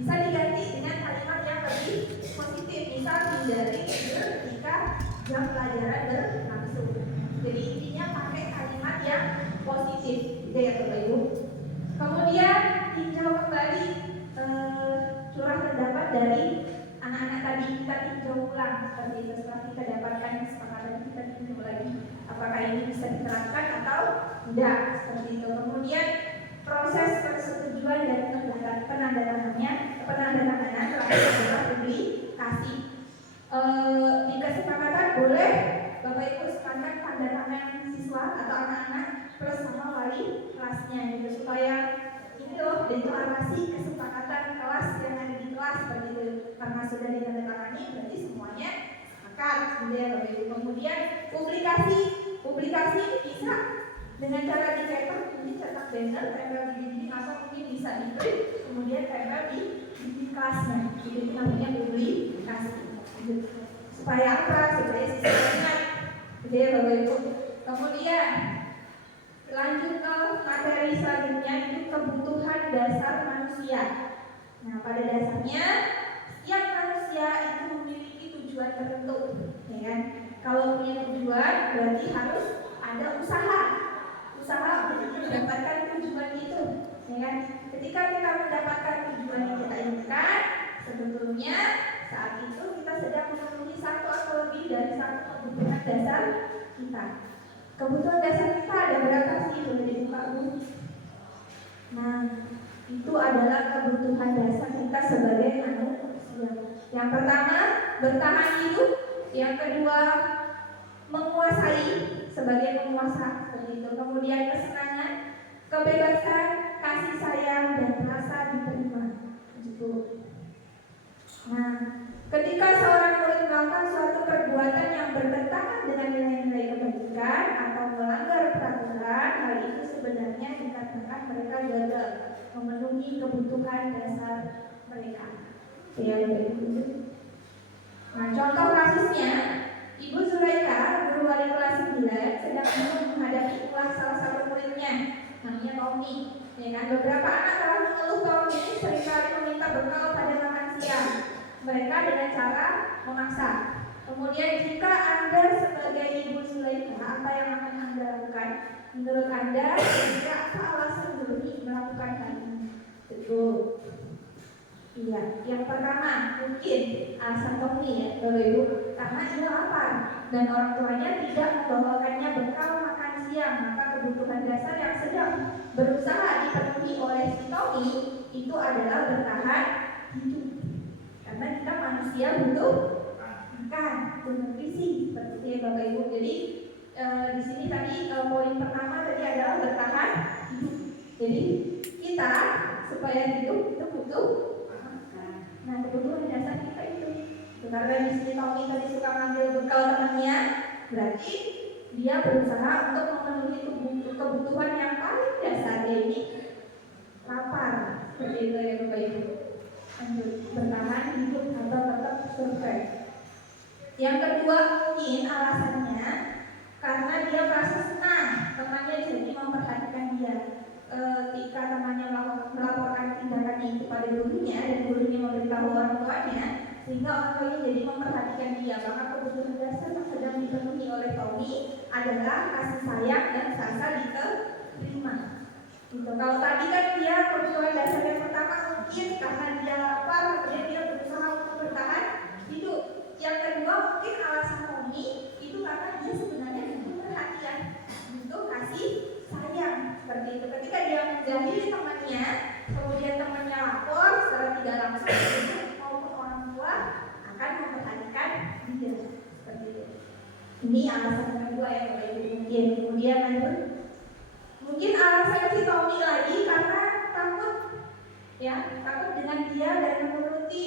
Bisa diganti dengan kalimat yang lebih positif. Misal hindari tidur ketika jam pelajaran berlangsung. Jadi intinya pakai kalimat yang positif, gitu ya Bapak Ibu. Kemudian tinjau kembali seperti itu. Setelah kita dapatkan kesepakatan, kita tunggu lagi apakah ini bisa diterapkan atau tidak, seperti itu. Kemudian proses persetujuan dan penandatanganan terakhir adalah publikasi. Di kesepakatan boleh Bapak Ibu sepakat tanda tangan siswa atau anak-anak plus sama wali kelasnya gitu, supaya ini loh deklarasi kesepakatan kelas yang ada di kelas seperti itu. Karena sudah ditandatangani berarti semuanya sepakat gitu ya Bapak Ibu. Kemudian publikasi ini bisa dengan cara dicetak, ini cetak banner, tempel di dinding atau mungkin bisa di print, kemudian tempel di kelasnya. Itu namanya publikasi. Supaya apa? Supaya siswanya gitu ya Bapak Ibu. Kemudian lanjut ke materi selanjutnya, itu kebutuhan dasar manusia. Nah, pada dasarnya setiap manusia itu memiliki tujuan tertentu, ya kan? Kalau punya tujuan berarti harus ada usaha untuk mendapatkan tujuan itu, ya kan? Ketika kita mendapatkan tujuan yang kita inginkan, sebetulnya saat itu kita sedang memenuhi satu atau lebih dari satu kebutuhan dasar kita. Kebutuhan dasar kita ada berapa sih? Boleh dibuka Bu? Nah, itu adalah kebutuhan dasar kita sebagai manusia. Yang pertama, bertahan hidup. Yang kedua, menguasai sebagai penguasa, seperti itu. Kemudian kesenangan, kebebasan, kasih sayang, dan rasa diterima. Gitu. Nah, ketika seorang murid melakukan suatu perbuatan yang bertentangan dengan nilai-nilai kebaikan atau melanggar peraturan, hal itu sebenarnya dikatakan mereka gagal memenuhi kebutuhan dasar mereka. Ya, nah, contoh kasusnya, Ibu Zulaika, guru wali kelas 9, sedang menghadapi ulah salah satu muridnya, namanya Tommy. Ya kan, beberapa anak telah mengeluh Tommy ini seringkali meminta bekal pada makan siang mereka dengan cara memaksa. Kemudian jika Anda sebagai Ibu Zulaika, apa yang akan Anda lakukan? Menurut Anda, kira-kira apa alasan Doni melakukan hal ini? Betul. Iya, yang pertama mungkin alasan Tommy ya, Bapak Ibu, karena ia lapar dan orang tuanya tidak membawakannya bekal makan siang, maka kebutuhan dasar yang sedang berusaha dipenuhi oleh si Tommy itu adalah bertahan hidup. Karena kita manusia butuh makan, butuh nutrisi, seperti itu ya Bapak Ibu. Jadi di sini tadi poin pertama tadi adalah bertahan hidup. Jadi kita supaya hidup itu butuh. Nah, kebutuhan dasar kita itu. Karena di sini Tommy tadi suka ngambil bekal temannya, berarti dia berusaha untuk memenuhi kebutuhan yang paling dasar, yaitu lapar. Seperti itu ya Bapak Ibu. Lanjut, bertahan hidup atau tetap survive. Yang kedua mungkin alasannya karena dia merasa senang temannya jadi memperhatikan dia. Ketika temannya melaporkan tindakannya itu pada gurunya dan gurunya memberitahu orang tuanya, sehingga orang tuanya jadi memperhatikan dia. Maka kebutuhan dasar yang sedang dipenuhi oleh Tommy adalah kasih sayang dan rasa diterima. Gitu. Kalau tadi kan dia kebutuhan dasar yang pertama mungkin karena dia lapar, kemudian dia berusaha untuk bertahan hidup. Yang kedua mungkin alasan Tommy itu karena dia sebenarnya butuh perhatian, butuh kasih sayang, seperti itu. Ketika dia menjahili temannya, kemudian temannya lapor secara tidak langsung, maupun orang tua akan memperhatikan dia, seperti itu. Ini alasan kedua yang mungkin. Kemudian lanjut, mungkin alasan si Tommy lagi karena takut, ya, takut dengan dia dan menuruti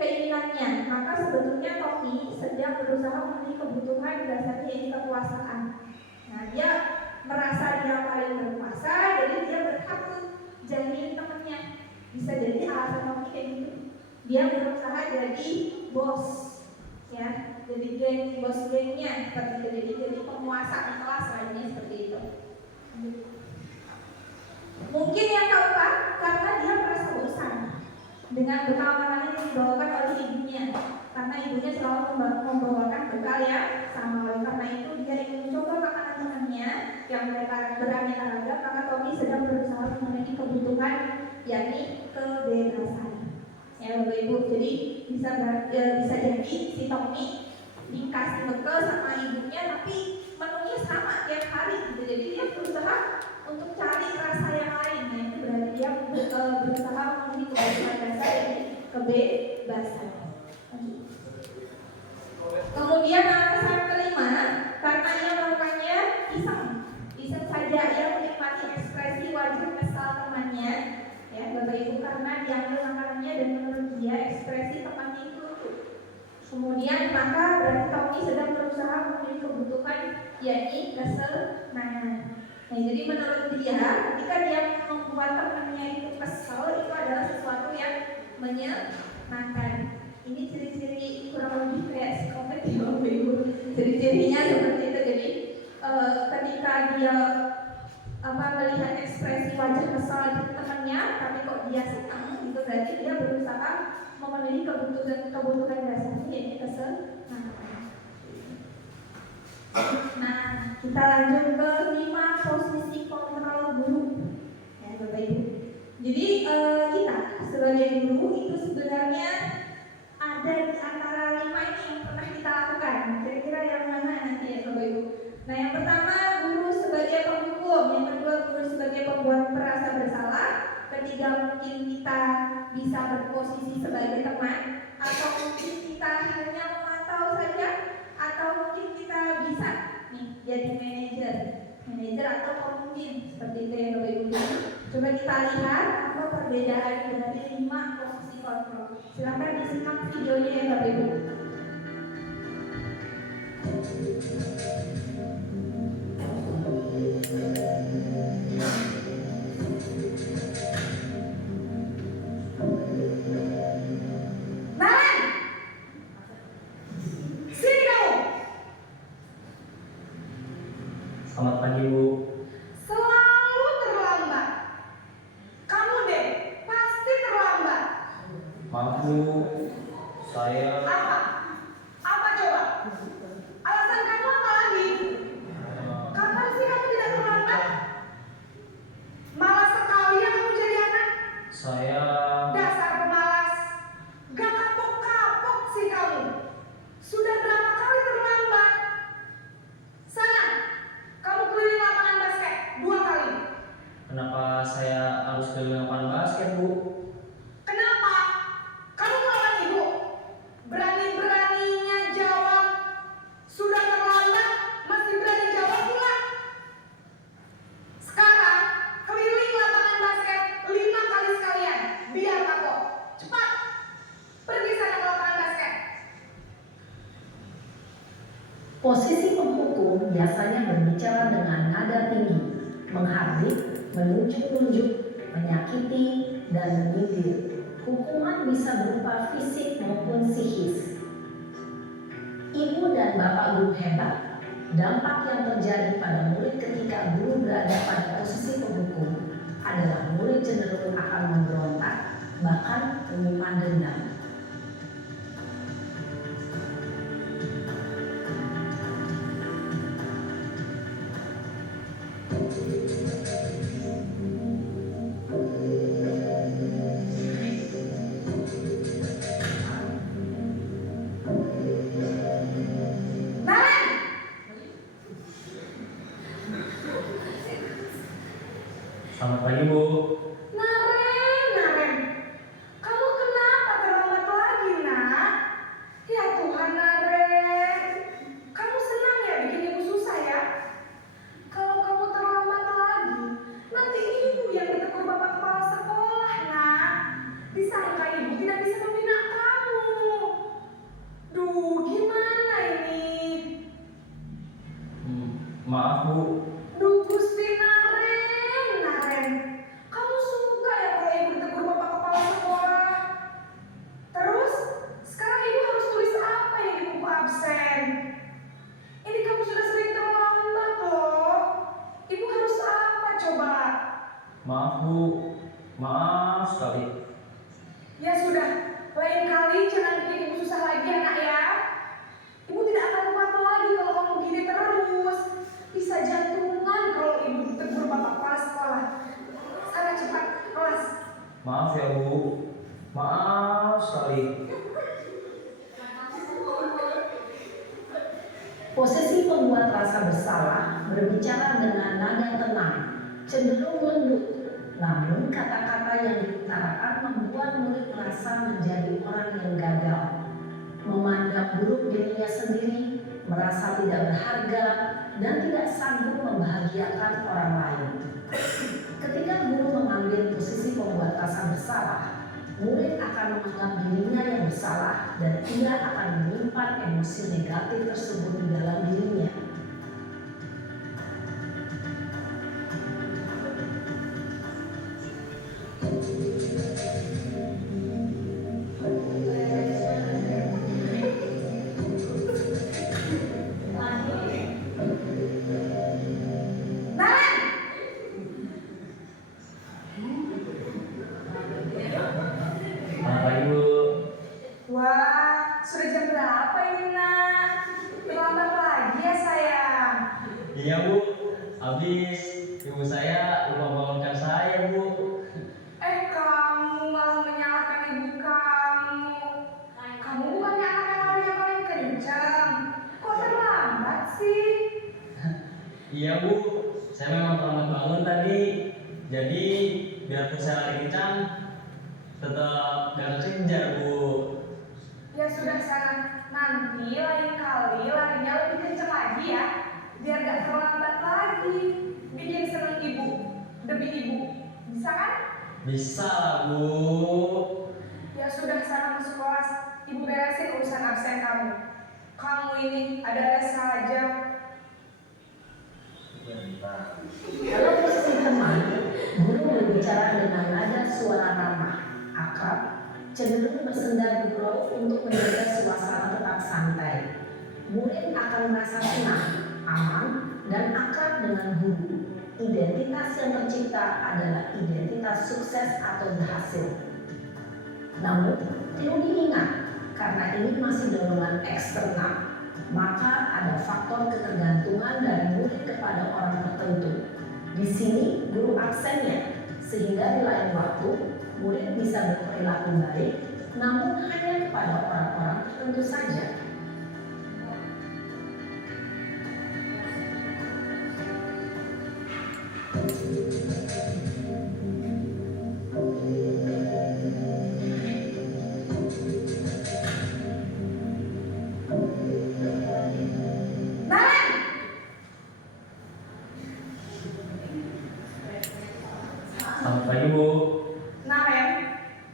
keinginannya. Maka sebetulnya Tommy sedang berusaha memenuhi kebutuhan dasarnya, yaitu kekuasaan. Nah, dia merasa dia paling berkuasa, jadi dia berhak jadiin temannya. Bisa jadi alasan Tommy kayak gitu. Dia berusaha jadi bos, ya, jadi bos gengnya, seperti itu. Jadi penguasa di kelas lainnya, seperti itu. Mungkin yang keempat karena dia merasa bosan dengan bekal makanan yang dibawakan oleh ibunya, karena ibunya selalu membawakan bekal yang sama. Oleh karena itu dia ingin mencoba makanan temannya yang mereka beraneka ragam. Maka Tommy sedang berusaha memenuhi kebutuhan, yakni kebebasan. Ya Bapak Ibu, jadi bisa jadi si Tommy dikasih bekal sama ibunya, tapi menunya sama tiap hari gitu. Jadi dia berusaha untuk cari rasa yang lain. Nah itu berarti dia berusaha memenuhi kebutuhan dasar ini kebebasan. Kemudian alasan kelima, karena ia melakukannya iseng saja, ia menikmati ekspresi wajah kesal temannya, ya Bapak Ibu, karena diambil makanannya dan menurut dia ekspresi temannya itu lucu. Kemudian maka berarti Tommy sedang berusaha memenuhi kebutuhan, yakni kesenangan. Nah jadi menurut dia, ketika dia membuat temannya itu kesal, itu adalah sesuatu yang menyenangkan. Ini ciri-ciri kurang lebih kayak psikopat ya Bapak Ibu. Ciri-cirinya seperti itu. Jadi ketika dia melihat ekspresi wajah kesal temannya, tapi kok dia senang, itu berarti dia berusaha memenuhi kebutuhan dasarnya, yaitu kesenangan. Nah, kita lanjut ke 5 posisi kontrol guru, ya Bapak Ibu. Jadi kita sebagai guru itu sebenarnya ada di antara 5 ini yang pernah kita lakukan. Kira-kira yang mana nanti ya Bapak Ibu? Nah yang pertama guru sebagai penghukum, yang kedua guru sebagai pembuat merasa bersalah, ketiga mungkin kita bisa berposisi sebagai teman, atau mungkin kita hanya memantau saja, atau mungkin kita bisa nih jadi manajer atau pemimpin seperti itu ya Bapak Ibu. Coba kita lihat apa perbedaan dari 5 posisi kontrol. Silakan disimak videonya ya Bapak Ibu. Nalan, sini kamu. Selamat pagi Bu. Selalu terlambat. Kamu deh pasti terlambat. Maaf Bu, saya Apa? Apa coba? Alasan kamu apa lagi? Kapan sih kamu tidak terlambat? Malas sekali ya kamu jadi anak. saya Dasar pemalas. Gak kapok-kapok sih kamu. Sudah berapa kali terlambat? Sana, kamu keliling lapangan basket 2 kali. kenapa saya harus keliling lapangan basket Bu? Kenapa? Kamu melawan ibu. Berani-beraninya jawab. Sudah terlambat, masih berani jawab pula. Sekarang, keliling lapangan basket 5 kali sekalian. Biar kapok. Cepat. Pergi sana ke lapangan basket. Posisi penghukum biasanya berbicara dengan nada tinggi, menghardik, menunjuk-nunjuk, menyakiti, dan menyindir. Hukuman bisa berupa fisik maupun psikis. Ibu dan bapak guru hebat. Dampak yang terjadi pada murid ketika guru berada pada posisi penghukum adalah murid cenderung akan memberontak, bahkan menyimpan dendam. Nalan! Selamat pagi Bu. Naren. Kamu kenapa terlambat lagi, nak? Ya Tuhan, Naren. Kamu senang ya bikin ibu susah ya? Kalau kamu terlambat lagi, nanti ibu yang ditegur bapak kepala sekolah, nak. Disangka ibu tidak bisa membina kamu. Duh, gimana ini? Maaf Bu. Duh, Gusti Naren. Kamu suka ya kalau ibu ditegur bapak kepala sekolah? Terus, sekarang ibu harus tulis apa yang di buku absen? Ini kamu sudah sering terlambat loh. Ibu harus apa coba? Maaf Bu. Maaf sekali. Ya sudah, lain kali jangan bikin ibu susah lagi anak ya. Ibu tidak akan kuat lagi kalau kamu gini terus. Bisa jantungan kalau ibu ditegur bapak kepala sekolah. Sana cepat ke kelas. Maaf ya Bu. Maaf sekali. Posisi pembuat rasa bersalah berbicara dengan nada tenang, cenderung lembut, namun kata-kata yang diutarakan membuat murid merasa menjadi orang yang gagal, memandang buruk dirinya sendiri, merasa tidak berharga, dan tidak sanggup membahagiakan orang lain. Ketika guru mengambil posisi pembuat rasa bersalah, murid akan menganggap dirinya yang bersalah dan ia akan menyimpan emosi negatif tersebut di dalam dirinya. Selamat pagi Bu. Wah, sudah jam berapa ini nak? Terlambat lagi ya sayang. Iya Bu, habis ibu saya lupa bangunkan saya Bu. Kamu malah menyalahkan ibu kamu. Kamu bukannya anak yang larinya paling kencang. Kok terlambat sih? Iya Bu, saya memang terlambat bangun tadi. Jadi biarpun saya lari kencang, tetap gak kejar Bu. Ya sudah sana, nanti lain kali larinya lebih kencang lagi ya. Biar gak terlambat lagi. Bikin seneng ibu, demi ibu. Bisa kan? Bisa lah Bu. Ya sudah sana masuk kelas. Ibu beresin urusan absen kamu. Kamu ini ada les saja. Kalau posisi teman, guru berbicara dengan nada suara ramah, akrab, cenderung bersenda gurau untuk menjaga suasana tetap santai. Murid akan merasa senang, aman, dan akrab dengan guru. Identitas yang tercipta adalah identitas sukses atau berhasil. Namun, perlu diingat, karena ini masih dorongan eksternal, maka ada faktor ketergantungan dari murid kepada orang tertentu. Di sini guru aksennya, sehingga di lain waktu murid bisa berperilaku baik, namun hanya kepada orang-orang tertentu saja. Naren! Selamat pagi Bu. Naren,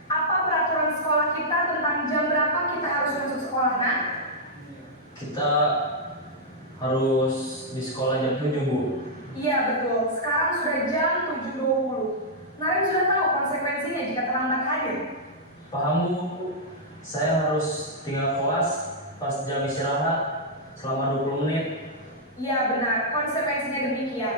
apa peraturan sekolah kita tentang jam berapa kita harus masuk sekolah, nak? Kita harus di sekolah jam 7 Bu. Iya betul, sekarang sudah jam 7.20. Naren sudah tahu konsekuensinya jika terlambat hadir. Paham Bu, saya harus tinggal kelas pas jam istirahat selama 20 menit. Iya benar, konsekuensinya demikian.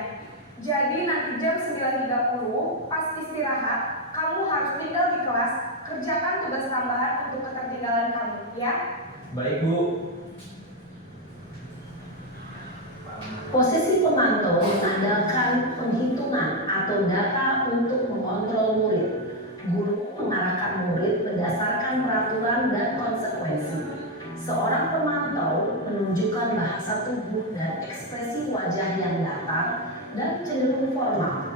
Jadi nanti jam 9.30 pas istirahat, kamu harus tinggal di kelas, kerjakan tugas tambahan untuk ketertinggalan kamu, ya? Baik Bu. Posisi pemantau mengandalkan penghitungan atau data untuk mengontrol murid. Guru mengarahkan murid berdasarkan peraturan dan konsekuensi. Seorang pemantau menunjukkan bahasa tubuh dan ekspresi wajah yang datar dan cenderung formal.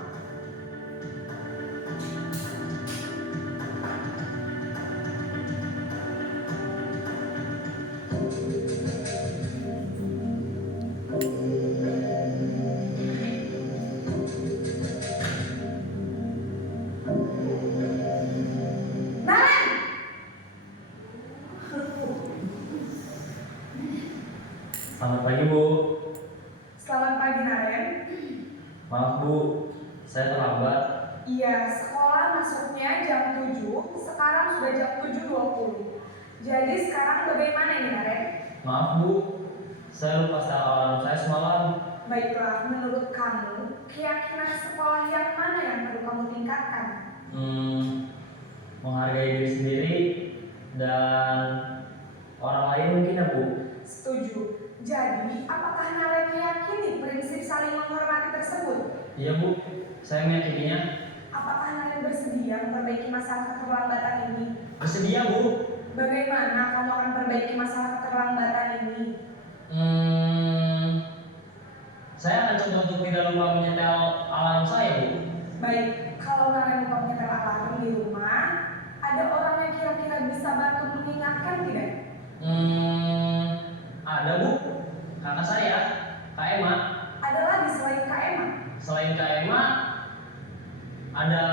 Naren! Selamat pagi Bu. Selamat pagi Naren. Maaf Bu, saya terlambat. Iya, sekolah masuknya jam 7, sekarang sudah jam 7.20. Jadi sekarang bagaimana ini Naren? Maaf Bu, saya lupa setel alarm saya semalam. Baiklah, menurut kamu, keyakinan sekolah yang mana yang perlu kamu tingkatkan? Menghargai diri sendiri dan orang lain mungkin ya Bu. Setuju. Jadi, apakah Naren meyakini prinsip saling menghormati tersebut? Iya Bu, saya meyakininya. Apakah Naren bersedia memperbaiki masalah keterlambatan ini? Bersedia Bu. Bagaimana kamu akan perbaiki masalah keterlambatan ini? Saya akan coba untuk tidak lupa menyetel alarm saya, Bu. Baik, kalau Naren lupa menyetel alarm di rumah, ada orang yang kira-kira bisa bantu mengingatkan tidak? Ada, Bu. Kakak saya, Kak Emma. Ada lagi selain Kak Emma? Selain Kak Emma, ada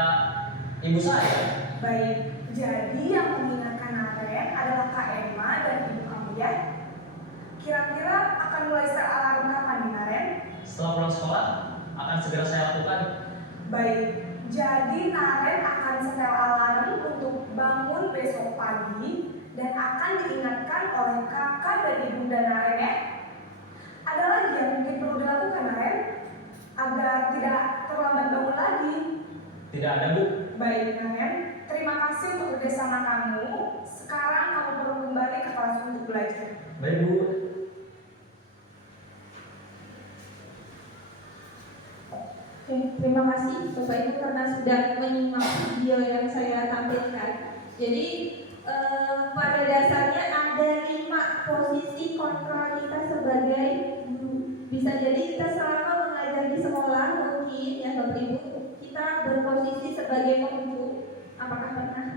ibu saya. Baik, jadi yang mengingatkan Naren adalah Kak Emma dan ibu kamu ya? Kira-kira akan mulai setel alarm kapan nih Naren? Setelah pulang sekolah, akan segera saya lakukan. Baik, jadi Naren akan setel alarm untuk bangun besok pagi dan akan diingatkan oleh kakak dan ibunda Naren ya. Ada lagi yang mungkin perlu dilakukan Naren agar tidak terlambat bangun lagi? Tidak ada, Bu. Baik Naren, terima kasih untuk kerjasama kamu. Sekarang kamu perlu kembali ke kelas untuk belajar. Baik, Bu. Oke, terima kasih Bapak Ibu karena sudah menyimak video yang saya tampilkan. Jadi pada dasarnya ada 5 posisi kontrol kita sebagai guru. Bisa jadi kita selama mengajar di sekolah mungkin ya Bapak Ibu kita berposisi sebagai pengurus. Apakah pernah?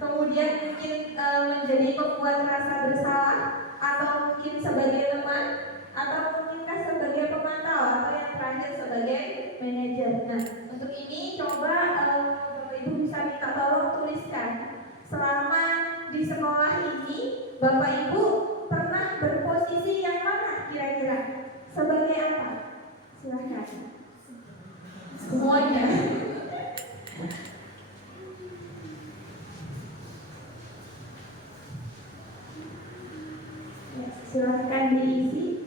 Kemudian mungkin menjadi pembuat rasa bersalah atau mungkin sebagai teman atau mungkinkah sebagai pemantau atau yang terakhir sebagai manajer. Nah, untuk ini coba Bapak Ibu bisa minta tolong tuliskan selama di sekolah ini Bapak Ibu pernah berposisi yang mana kira-kira? Sebagai apa? Silahkan. Semuanya. Ya, silahkan diisi.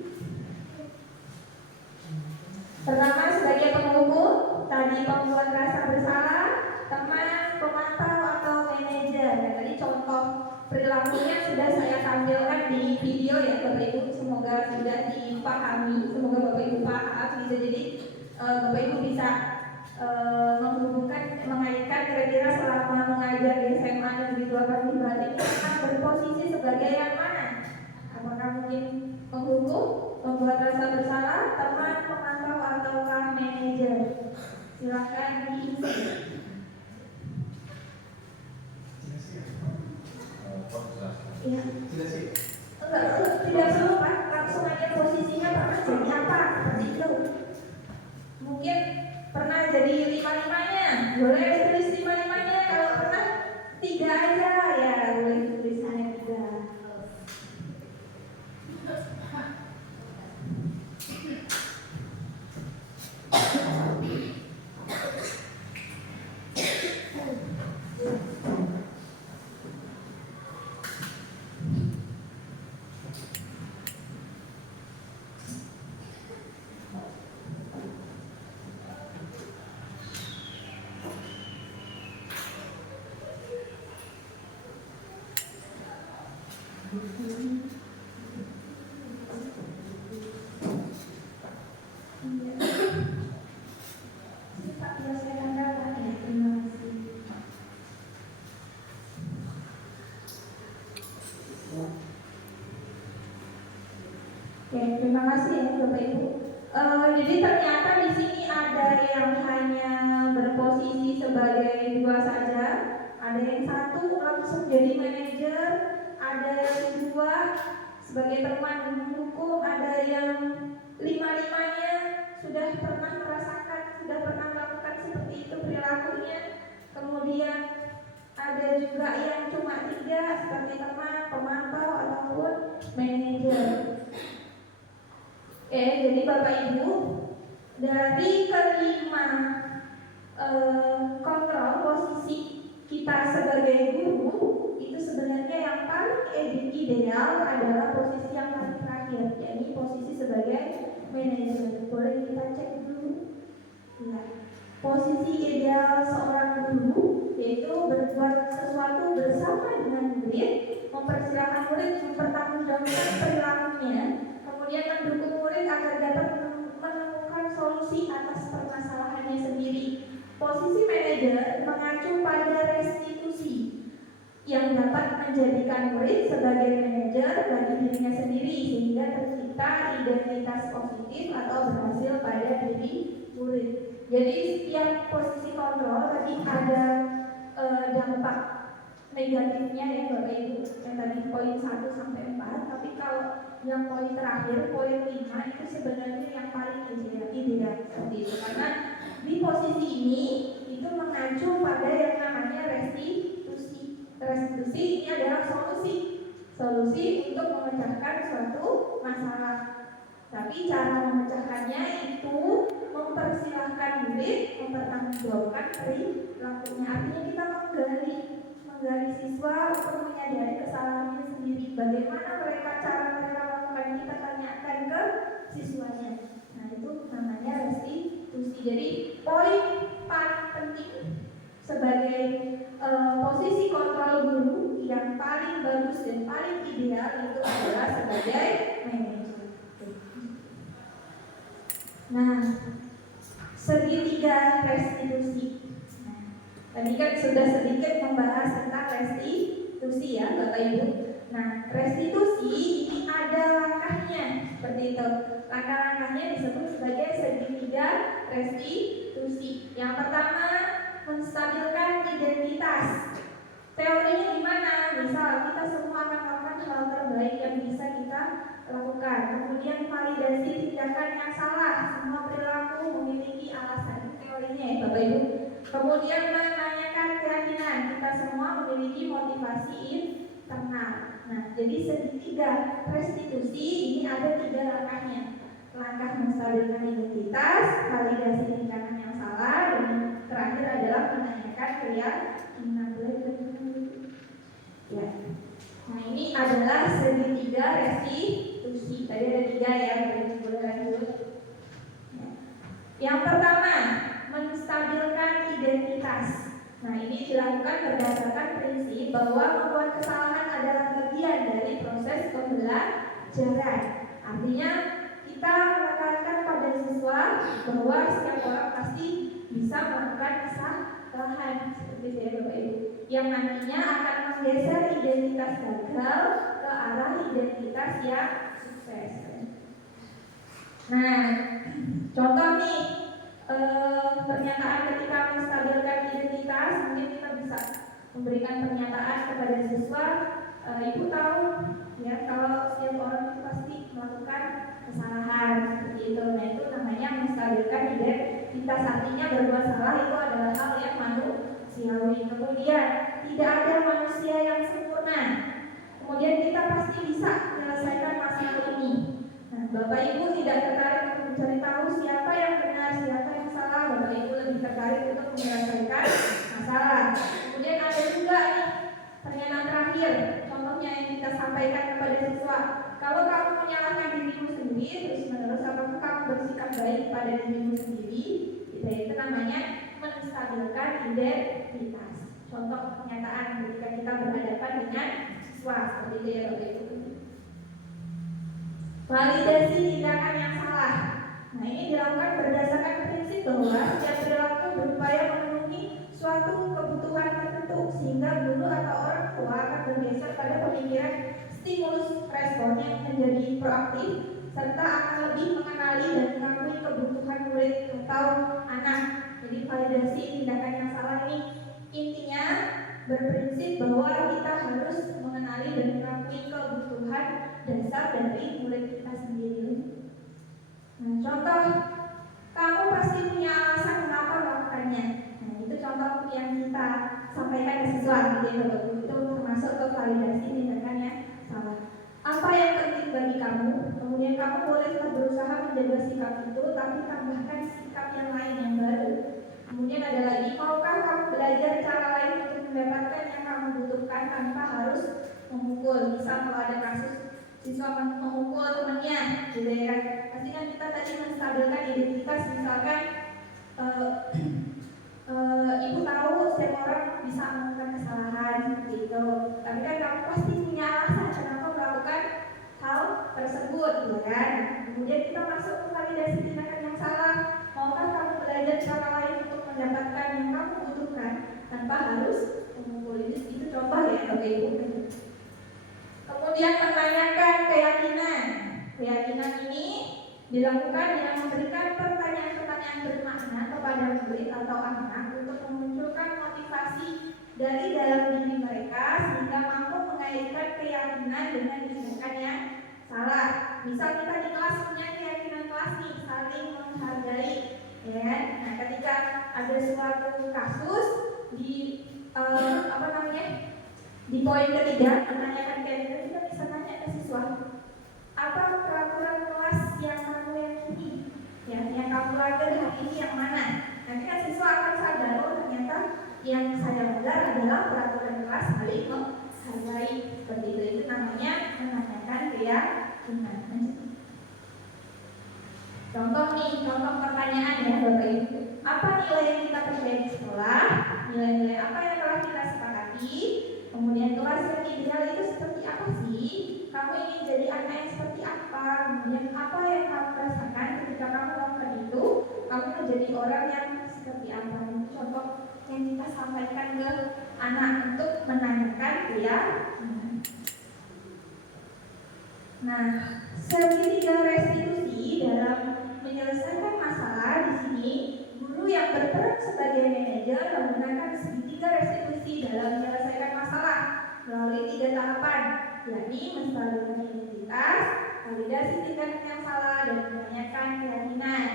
Pertama sebagai pengukur, tadi pembuat rasa bersalah, teman, pemantau atau manajer. Nah, tadi contoh perilakunya sudah saya tampilkan di video ya Bapak Ibu. Semoga sudah dipahami, semoga Bapak Ibu paham. Bisa jadi Bapak Ibu bisa menghubungkan, mengaitkan kira-kira selama mengajar di SMA Negeri 2 Parlibat ini akan berposisi sebagai yang mana? Apakah mungkin penghukum, pembuat rasa bersalah, teman, pemantau ataukah manajer? Silakan diisi. Iya. Enggak, tidak perlu Pak, langsung aja posisinya pernah jadi apa? Seperti itu. Mungkin pernah jadi 5-5-nya, boleh tulis 5-5-nya. Kalau pernah 3 aja ya, boleh tulis hanya 3. Oke, terima kasih ya Bapak Ibu. Jadi ternyata di sini ada yang hanya berposisi sebagai 2 saja, ada yang 1 langsung jadi manajer, ada yang 2 sebagai teman hukum, ada yang 5-5-nya sudah pernah merasakan, sudah pernah melakukan seperti itu perilakunya. Kemudian ada juga yang cuma 3 seperti teman, pemantau ataupun manajer. Jadi Bapak Ibu dari kelima kontrol posisi kita sebagai guru itu sebenarnya yang paling ideal adalah posisi yang paling terakhir, yakni posisi sebagai manajer. Boleh kita cek dulu? Ya. Posisi ideal seorang guru yaitu berbuat sesuatu bersama dengan murid, mempersilahkan murid mempertanggungjawabkan perilakunya, kemudian mendukung murid agar dapat menemukan solusi atas permasalahannya sendiri. Posisi manajer mengacu pada restitusi yang dapat menjadikan murid sebagai manajer bagi dirinya sendiri sehingga tercipta identitas positif positif atau berhasil pada diri murid. Jadi setiap posisi kontrol tadi ada dampak negatifnya ya Bapak Ibu, yang tadi poin 1 sampai 4. Tapi kalau yang poin terakhir, poin 5 itu sebenarnya yang paling ideal seperti itu, karena di posisi ini itu mengacu pada yang namanya restitusi. Restitusi ini adalah solusi untuk memecahkan suatu masalah. Tapi cara memecahkannya itu mempersilahkan murid mempertanggungjawabkan perilakunya. Artinya kita menggali siswa untuk menyadari kesalahannya sendiri. Bagaimana cara mereka melakukan, kita tanyakan ke siswanya. Nah itu namanya restitusi. Jadi poin paling penting sebagai posisi kontrol guru yang paling bagus dan paling ideal itu adalah sebagai manajer. Nah, segitiga restitusi. Nah, tadi kan sudah sedikit membahas tentang restitusi ya Bapak Ibu. Nah, restitusi ini ada langkahnya seperti itu. Langkah-langkahnya disebut sebagai segitiga restitusi. Yang pertama, menstabilkan identitas. Teorinya gimana? Misal kita semua akan melakukan hal terbaik yang bisa kita lakukan. Kemudian validasi tindakan yang salah. Semua perilaku memiliki alasan. Teorinya ya Bapak Ibu. Kemudian menanyakan keyakinan. Kita semua memiliki motivasi internal. Nah, jadi segitiga restitusi ini ada 3 langkahnya. Langkah menstabilkan identitas, validasi tindakan yang salah, dan terakhir adalah menanyakan keyakinan. Ya. Nah ini adalah segitiga restitusi. Tadi ada 3 ya, boleh lanjut. Yang pertama, menstabilkan identitas. Nah ini dilakukan berdasarkan prinsip bahwa membuat kesalahan adalah bagian dari proses pembelajaran. Artinya kita menekankan pada siswa bahwa setiap orang pasti bisa melakukan kesalahan seperti itu ya Bapak Ibu, yang nantinya akan menggeser identitas gagal ke arah identitas yang sukses. Nah, contoh nih pernyataan ketika menstabilkan identitas, mungkin kita bisa memberikan pernyataan kepada siswa, Ibu tahu ya kalau setiap orang itu pasti melakukan kesalahan seperti itu. Nah itu namanya menstabilkan identitas. Artinya berbuat salah itu adalah hal yang manusiawi. Kemudian tidak ada manusia yang sempurna. Kemudian kita pasti bisa menyelesaikan masalah ini. Nah, Bapak Ibu tidak tertarik untuk mencari tahu siapa yang benar, siapa yang salah. Bapak Ibu lebih tertarik untuk menyelesaikan masalah. Kemudian ada juga nih pernyataan terakhir, contohnya yang kita sampaikan kepada siswa. Kalau kamu menyalahkan dirimu sendiri terus-menerus, apakah kamu bersikap baik pada dirimu sendiri? Itu namanya menstabilkan identitas. Contoh pernyataan ketika kita berhadapan dengan siswa seperti itu ya Bapak Ibu. Validasi tindakan yang salah. Nah ini dilakukan berdasarkan prinsip bahwa setiap perilaku berupaya memenuhi suatu kebutuhan tertentu, sehingga guru atau orang tua akan bergeser pada pemikiran stimulus respon yang menjadi proaktif, serta akan lebih mengenali dan mengakui kebutuhan murid atau anak. Jadi validasi tindakan yang salah ini intinya berprinsip bahwa kita harus mengenali dan mengakui kebutuhan dasar dari murid kita sendiri. Nah, contoh, kamu pasti punya alasan kenapa melakukannya. Nah, itu contoh yang kita sampaikan ke siswa gitu ya Bapak Ibu. Itu termasuk ke validasi tindakan yang salah. Apa yang penting bagi kamu? Kemudian kamu bolehlah berusaha menjaga sikap itu, tapi tambahkan sikap yang lain yang baru. Kemudian ada lagi, maukah kamu belajar cara lain untuk mendapatkan yang kamu butuhkan tanpa harus memukul? Misal kalau ada kasus siswa memukul temannya, gitu ya. Pasti kan kita tadi menstabilkan identitas, misalkan ibu tahu setiap orang bisa melakukan kesalahan seperti itu, tapi kan kamu pasti punya alasan kenapa melakukan hal tersebut, gitu kan. Kemudian kita masuk ke validasi tindakan yang salah. Maukah kamu belajar cara lain untuk mendapatkan yang kamu butuhkan tanpa harus memukul? Itu contoh ya Bapak Ibu. Kemudian menanyakan keyakinan. Keyakinan ini Dilakukan dengan memberikan pertanyaan-pertanyaan bermakna kepada murid atau anak untuk memunculkan motivasi dari dalam diri mereka sehingga mampu mengaitkan keyakinan dengan tindakan yang salah. Misal kita di kelas punya keyakinan kelas nih, saling menghargai, ya kan? Nah, ketika ada suatu kasus di di poin ketiga menanyakan keyakinan, kita bisa tanya ke siswa, apa peraturan kelas yang kamu yakini, ya, yang kamu pelajari hari ini yang mana? Nanti kan siswa akan sadar, oh ternyata yang saya belajar adalah peraturan kelas saling menghargai. Seperti itu namanya menanyakan keyakinan. Contoh pertanyaan ya Bapak Ibu. Apa nilai yang kita percaya di sekolah? Nilai-nilai apa yang telah kita sepakati? Kemudian kelas yang ideal itu seperti apa sih? Kamu ingin jadi anak yang seperti apa? Kemudian apa yang kamu rasakan ketika kamu melakukan itu? Kamu menjadi orang yang seperti apa? Contoh yang kita sampaikan ke anak untuk menanyakan keyakinan. Nah, segitiga restitusi dalam menyelesaikan masalah di sini, guru yang berperan sebagai manajer menggunakan segitiga restitusi dalam menyelesaikan masalah melalui 3 tahapan, yakni menstabilkan identitas, validasi tindakan yang salah, dan menanyakan keyakinan.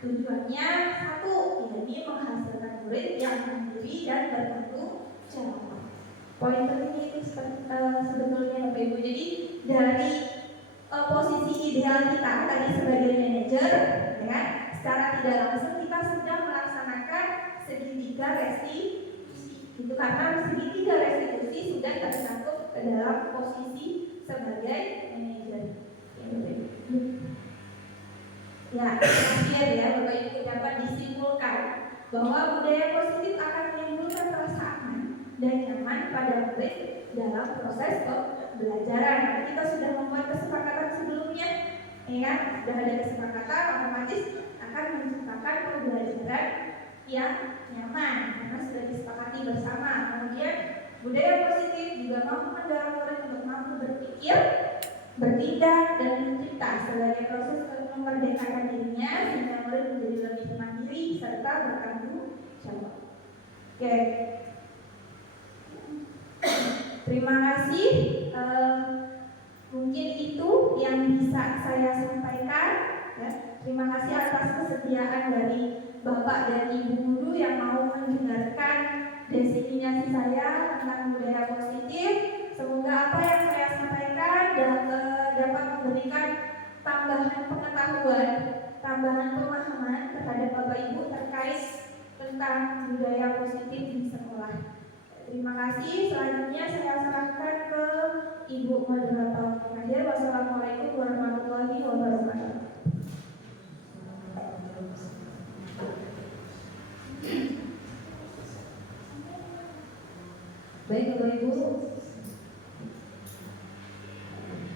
Tujuannya satu, yakni menghasilkan murid yang mandiri dan bertanggung jawab. Poin penting itu sebetulnya Bapak Ibu. Jadi dari posisi ideal kita tadi sebagai manajer, ya kan? Secara tidak langsung kita sudah melaksanakan segitiga restitusi. Itu karena segitiga restitusi sudah tercakup ke dalam posisi sebagai manajer. Ya, akhir ya Bapak Ibu dapat disimpulkan bahwa budaya positif akan menimbulkan rasa aman dan nyaman pada murid dalam proses pembelajaran. Kita sudah membuat kesepakatan sebelumnya, ya, sudah ada kesepakatan, otomatis akan menciptakan pembelajaran yang nyaman karena sudah disepakati bersama. Kemudian budaya positif juga mampu mendorong murid untuk mampu berpikir, bertindak, dan mencipta sebagai proses untuk memerdekakan dirinya sehingga murid menjadi lebih mandiri serta bertanggung jawab. Oke. Terima kasih. Mungkin itu yang bisa saya sampaikan. Ya. Terima kasih atas kesediaan dari Bapak dan Ibu guru yang mau mendengarkan definisi saya tentang budaya positif. Semoga apa yang saya sampaikan dapat memberikan tambahan pengetahuan, tambahan pemahaman terhadap Bapak Ibu terkait tentang budaya positif di sekolah. Terima kasih. Selanjutnya saya serahkan ke Ibu moderator pengajar. Wassalamualaikum warahmatullahi wabarakatuh. Baik Bapak Ibu,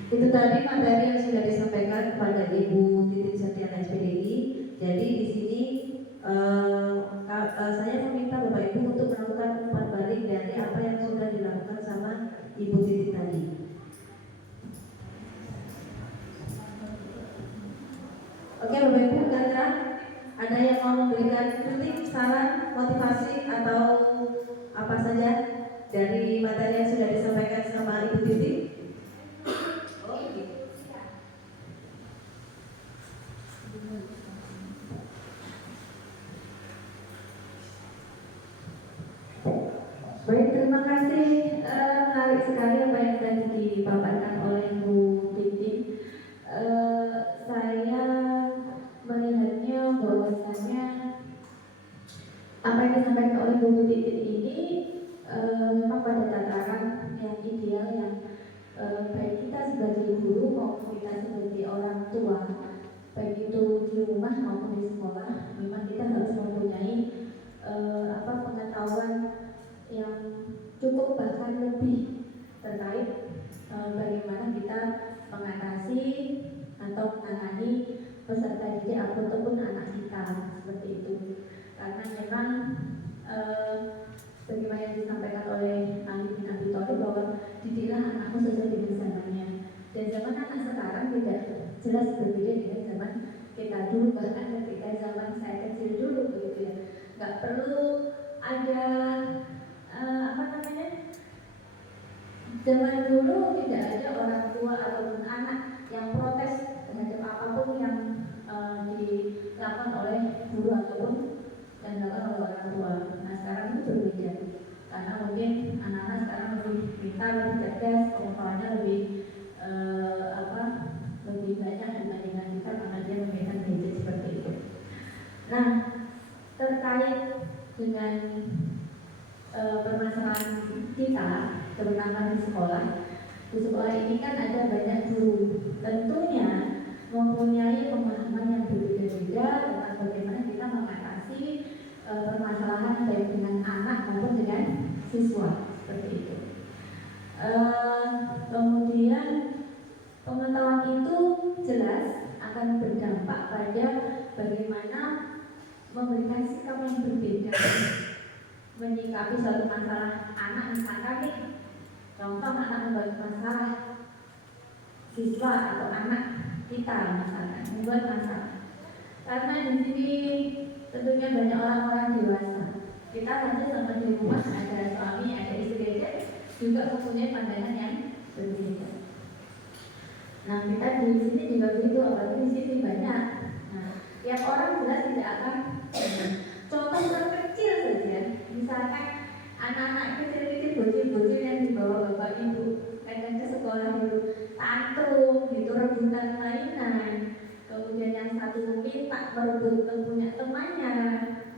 itu tadi materi yang sudah disampaikan kepada Ibu Titin Septiana SPDI. Jadi di sini saya meminta Bapak Ibu untuk melakukan umpan balik dari apa yang sudah dilakukan sama Ibu Titin tadi. Oke Bapak Ibu, kira-kira ada yang mau memberikan kritik, saran, motivasi atau apa saja dari materi yang sudah disampaikan sama Ibu Titin? Baik, terima kasih. Menarik sekali apa yang tadi dipaparkan oleh Bu Titin. Saya melihatnya bahwasanya apa yang disampaikan oleh Bu Titin ini memang pada tataran yang ideal yang baik kita sebagai guru maupun kita sebagai orang tua, baik itu di rumah maupun di sekolah, memang kita harus mempunyai pengetahuan yang cukup bahkan lebih terkait bagaimana kita mengatasi atau menangani peserta didik ataupun anak kita seperti itu. Karena memang bagaimana yang disampaikan oleh Ali bin Abi Thalib bahwa didiklah anakmu sesuai dengan zamannya. Dan zaman anak sekarang tidak jelas berbeda dengan zaman kita dulu, bahkan ketika zaman saya kecil dulu begitu ya, nggak perlu ada apa namanya, zaman dulu tidak ada orang tua ataupun anak yang protes terhadap apapun yang dilakukan oleh guru ataupun yang dilakukan oleh orang tua. Nah sekarang itu berbeda, karena mungkin anak-anak sekarang lebih pintar, lebih cerdas, pengetahuannya lebih lebih banyak dibandingkan kita, karena dia memegang gadget seperti itu. Nah terkait dengan permasalahan kita, terutama di sekolah ini kan ada banyak guru, tentunya mempunyai pemahaman yang berbeda-beda tentang bagaimana kita mengatasi permasalahan baik dengan anak maupun dengan siswa seperti itu. Kemudian pengetahuan itu jelas akan berdampak pada bagaimana memberikan sikap yang berbeda menyikapi suatu masalah anak. Misalkan nih, contoh anak membuat masalah, siswa atau anak kita misalkan membuat masalah, karena di sini tentunya banyak orang-orang dewasa. Kita saja sama di rumah ada suami, ada istri aja juga mempunyai pandangan yang berbeda. Nah kita di sini juga begitu, apalagi di sini banyak. Nah tiap orang jelas tidak akan. Contoh terkecil saja, misalkan anak-anak kecil-kecil, bocil-bocil yang dibawa bapak ibu kadang ke sekolah itu tantrum gitu, rebutan mainan, kemudian yang satu minta merebut punya temannya,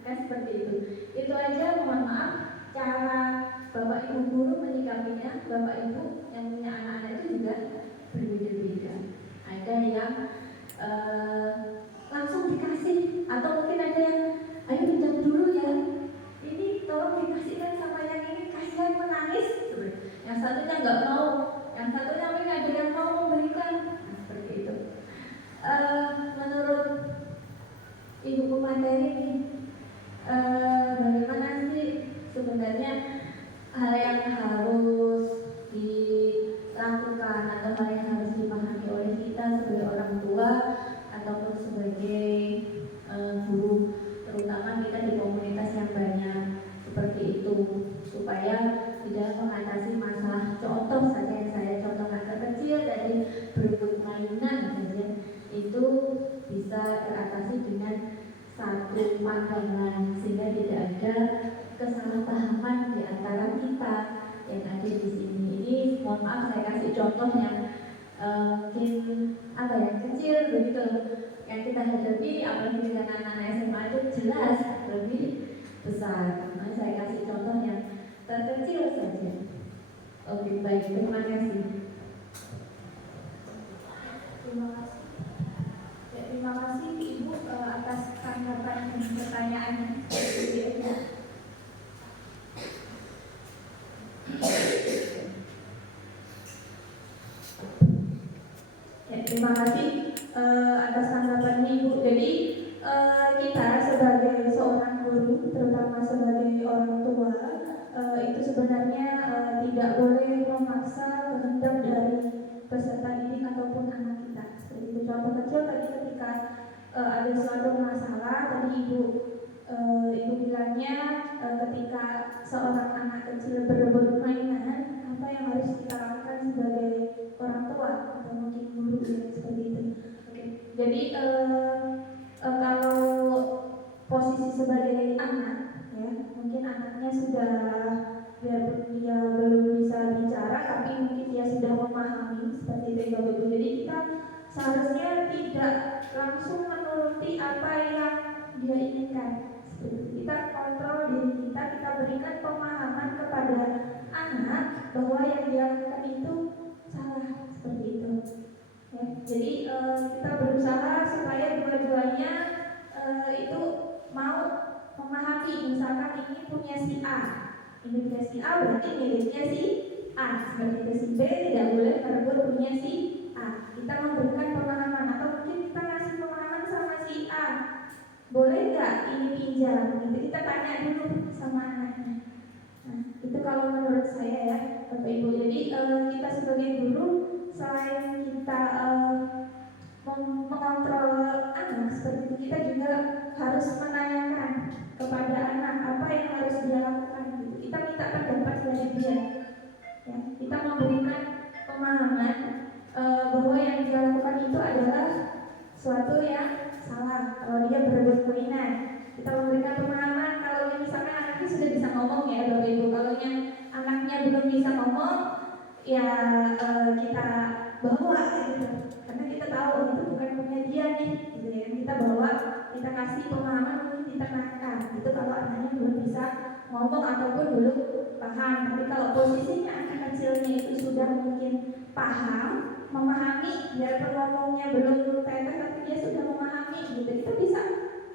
kan seperti itu. Itu aja mohon maaf, cara bapak ibu guru menyikapinya, bapak ibu yang punya anak-anak itu juga berbeda-beda. Ada yang langsung dikasih, atau mungkin ada yang ayo pinjam dulu ya, ini tolong dikasihkan sama yang ini, kasihan menangis. Yang satunya nggak mau, yang satunya mungkin ada yang mau memberikan. Nah, seperti itu. Menurut ibu materi ini, bagaimana sih sebenarnya hal yang harus dilakukan atau hal yang harus dipahami oleh kita sebagai orang tua ataupun sebagai guru, terutama kita di komunitas yang banyak seperti itu, supaya tidak mengatasi masalah. Contoh saja yang saya contohkan kecil tadi, berebut mainan saja itu bisa teratasi dengan satu pandangan, sehingga tidak ada kesalahpahaman di antara kita yang ada di sini. Ini mohon maaf saya kasih contoh yang mungkin yang kecil begitu yang kita hadapi, apalagi dengan anak-anak SMA itu jelas lebih besar. Nah, saya kasih contoh yang terkecil saja. Oke, baik, terima kasih. Terima kasih. Ya, terima kasih Ibu atas tanggapan dan pertanyaannya. Ya, terima kasih atas tanggapannya Ibu. Jadi kita sebagai seorang guru, terutama sebagai orang tua, itu sebenarnya tidak boleh memaksa kehendak dari peserta didik ataupun anak kita. Seperti itu, contoh kecil tadi ketika ada suatu masalah, tadi ibu bilangnya ketika seorang anak kecil berebut mainan, apa yang harus kita lakukan sebagai orang tua atau mungkin guru ya, seperti itu. Oke. Jadi kalau posisi sebagai anak, ya mungkin anaknya sudah dia belum bisa bicara, tapi mungkin dia sudah memahami seperti itu Bapak Ibu. Jadi kita seharusnya tidak langsung menuruti apa yang dia inginkan. Kita kontrol diri kita, kita berikan pemahaman kepada anak bahwa yang dia lakukan itu salah, seperti itu. Ya, jadi kita berusaha supaya dua-duanya itu mau memahami. Misalkan ini punya si A, ini punya si A, berarti miliknya si A. Seperti itu, si B tidak boleh merebut punya si A. Kita memberikan pemahaman, atau mungkin kita ngasih pemahaman sama si A, boleh nggak ini pinjam? Gitu kita tanya dulu sama anaknya. Nah, itu kalau menurut saya ya, Bapak Ibu. Jadi kita sebagai guru, selain kita mengontrol anak seperti itu, kita juga harus menanyakan kepada anak apa yang harus dia lakukan gitu. Kita minta pendapat dari dia ya. Kita memberikan pemahaman bahwa yang dia lakukan itu adalah suatu yang salah. Kalau dia berebut mainan, kita memberikan pemahaman. Kalau misalkan anaknya sudah bisa ngomong ya Bapak Ibu, kalau yang anaknya belum bisa ngomong ya kita bawa gitu, karena kita tahu itu bukan punya dia nih gitu ya. Kita bawa, kita kasih pemahaman untuk ditenangkan itu kalau anaknya belum bisa ngomong ataupun belum paham. Tapi kalau posisinya anak kecilnya itu sudah mungkin paham, memahami, biarpun ngomongnya belum tetes tapi dia sudah memahami gitu, kita bisa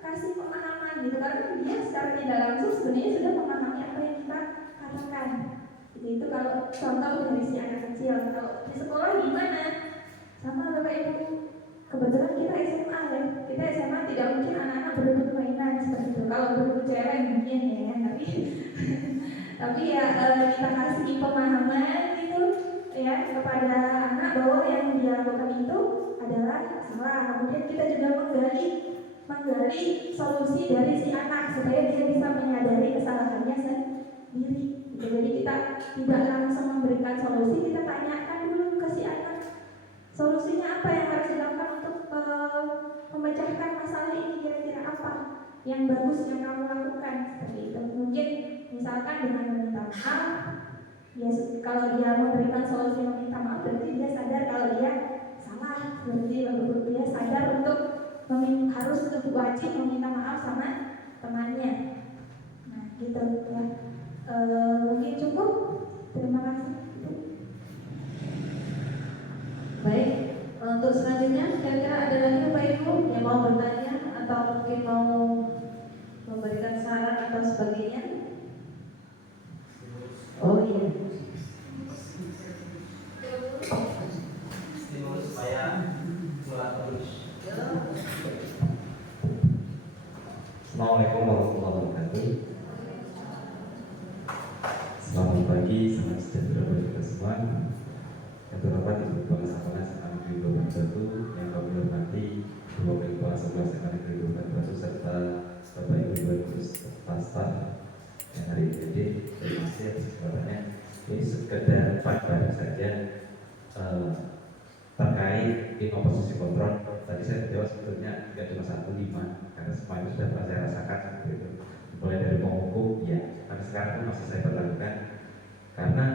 kasih pemahaman gitu, karena dia secara tidak langsung sebenarnya sudah memahami apa yang kita katakan gitu. Itu kalau contoh dari si anak kecil. Kalau di sekolah gimana? Sama Bapak Ibu, kebetulan kita SMA ya, kita SMA tidak mungkin anak-anak berebut mainan seperti itu. Kalau berebut cewek mungkin ya, tapi ya kita kasih pemahaman gitu ya kepada anak bahwa yang dia lakukan itu adalah salah. Kemudian kita juga menggali solusi dari si anak supaya dia bisa menyadari kesalahannya sendiri. Jadi kita tidak langsung memberikan solusi, kita tanyakan dulu ke si anak solusinya apa yang harus dilakukan untuk memecahkan masalah ini, kira-kira apa yang bagus yang kamu lakukan seperti itu. Mungkin misalkan dengan meminta maaf ya, kalau dia memberikan solusi meminta maaf berarti dia sadar kalau dia salah, berarti dia sadar untuk harus wajib meminta maaf sama temannya. Nah gitu ya. Mungkin cukup. Terima kasih. Baik, untuk selanjutnya kira-kira ada lagi Bapak Ibu yang mau bertanya atau mungkin mau memberikan saran atau sebagainya? Oh iya. Stimulus supaya sholat terus. Assalamualaikum warahmatullahi wabarakatuh. Selamat pagi, selamat sejahtera bagi kita semua. Yang terhormat Ibu Kepala Sekolah SMA Negeri 21 yang kami hormati Ibu Kepala Sekolah SMA Negeri 21 serta Bapak Ibu guru staf yang hari ini hadir. Terima kasih atas kesempatannya. Ini sekedar faedah saja terkait in oposisi kontrol. Tadi saya jawab sebetulnya tidak cuma 1-5 karena semua itu sudah pernah saya rasakan seperti itu. Mulai dari menghukum ya, tapi sekarang pun masih saya berlakukan karena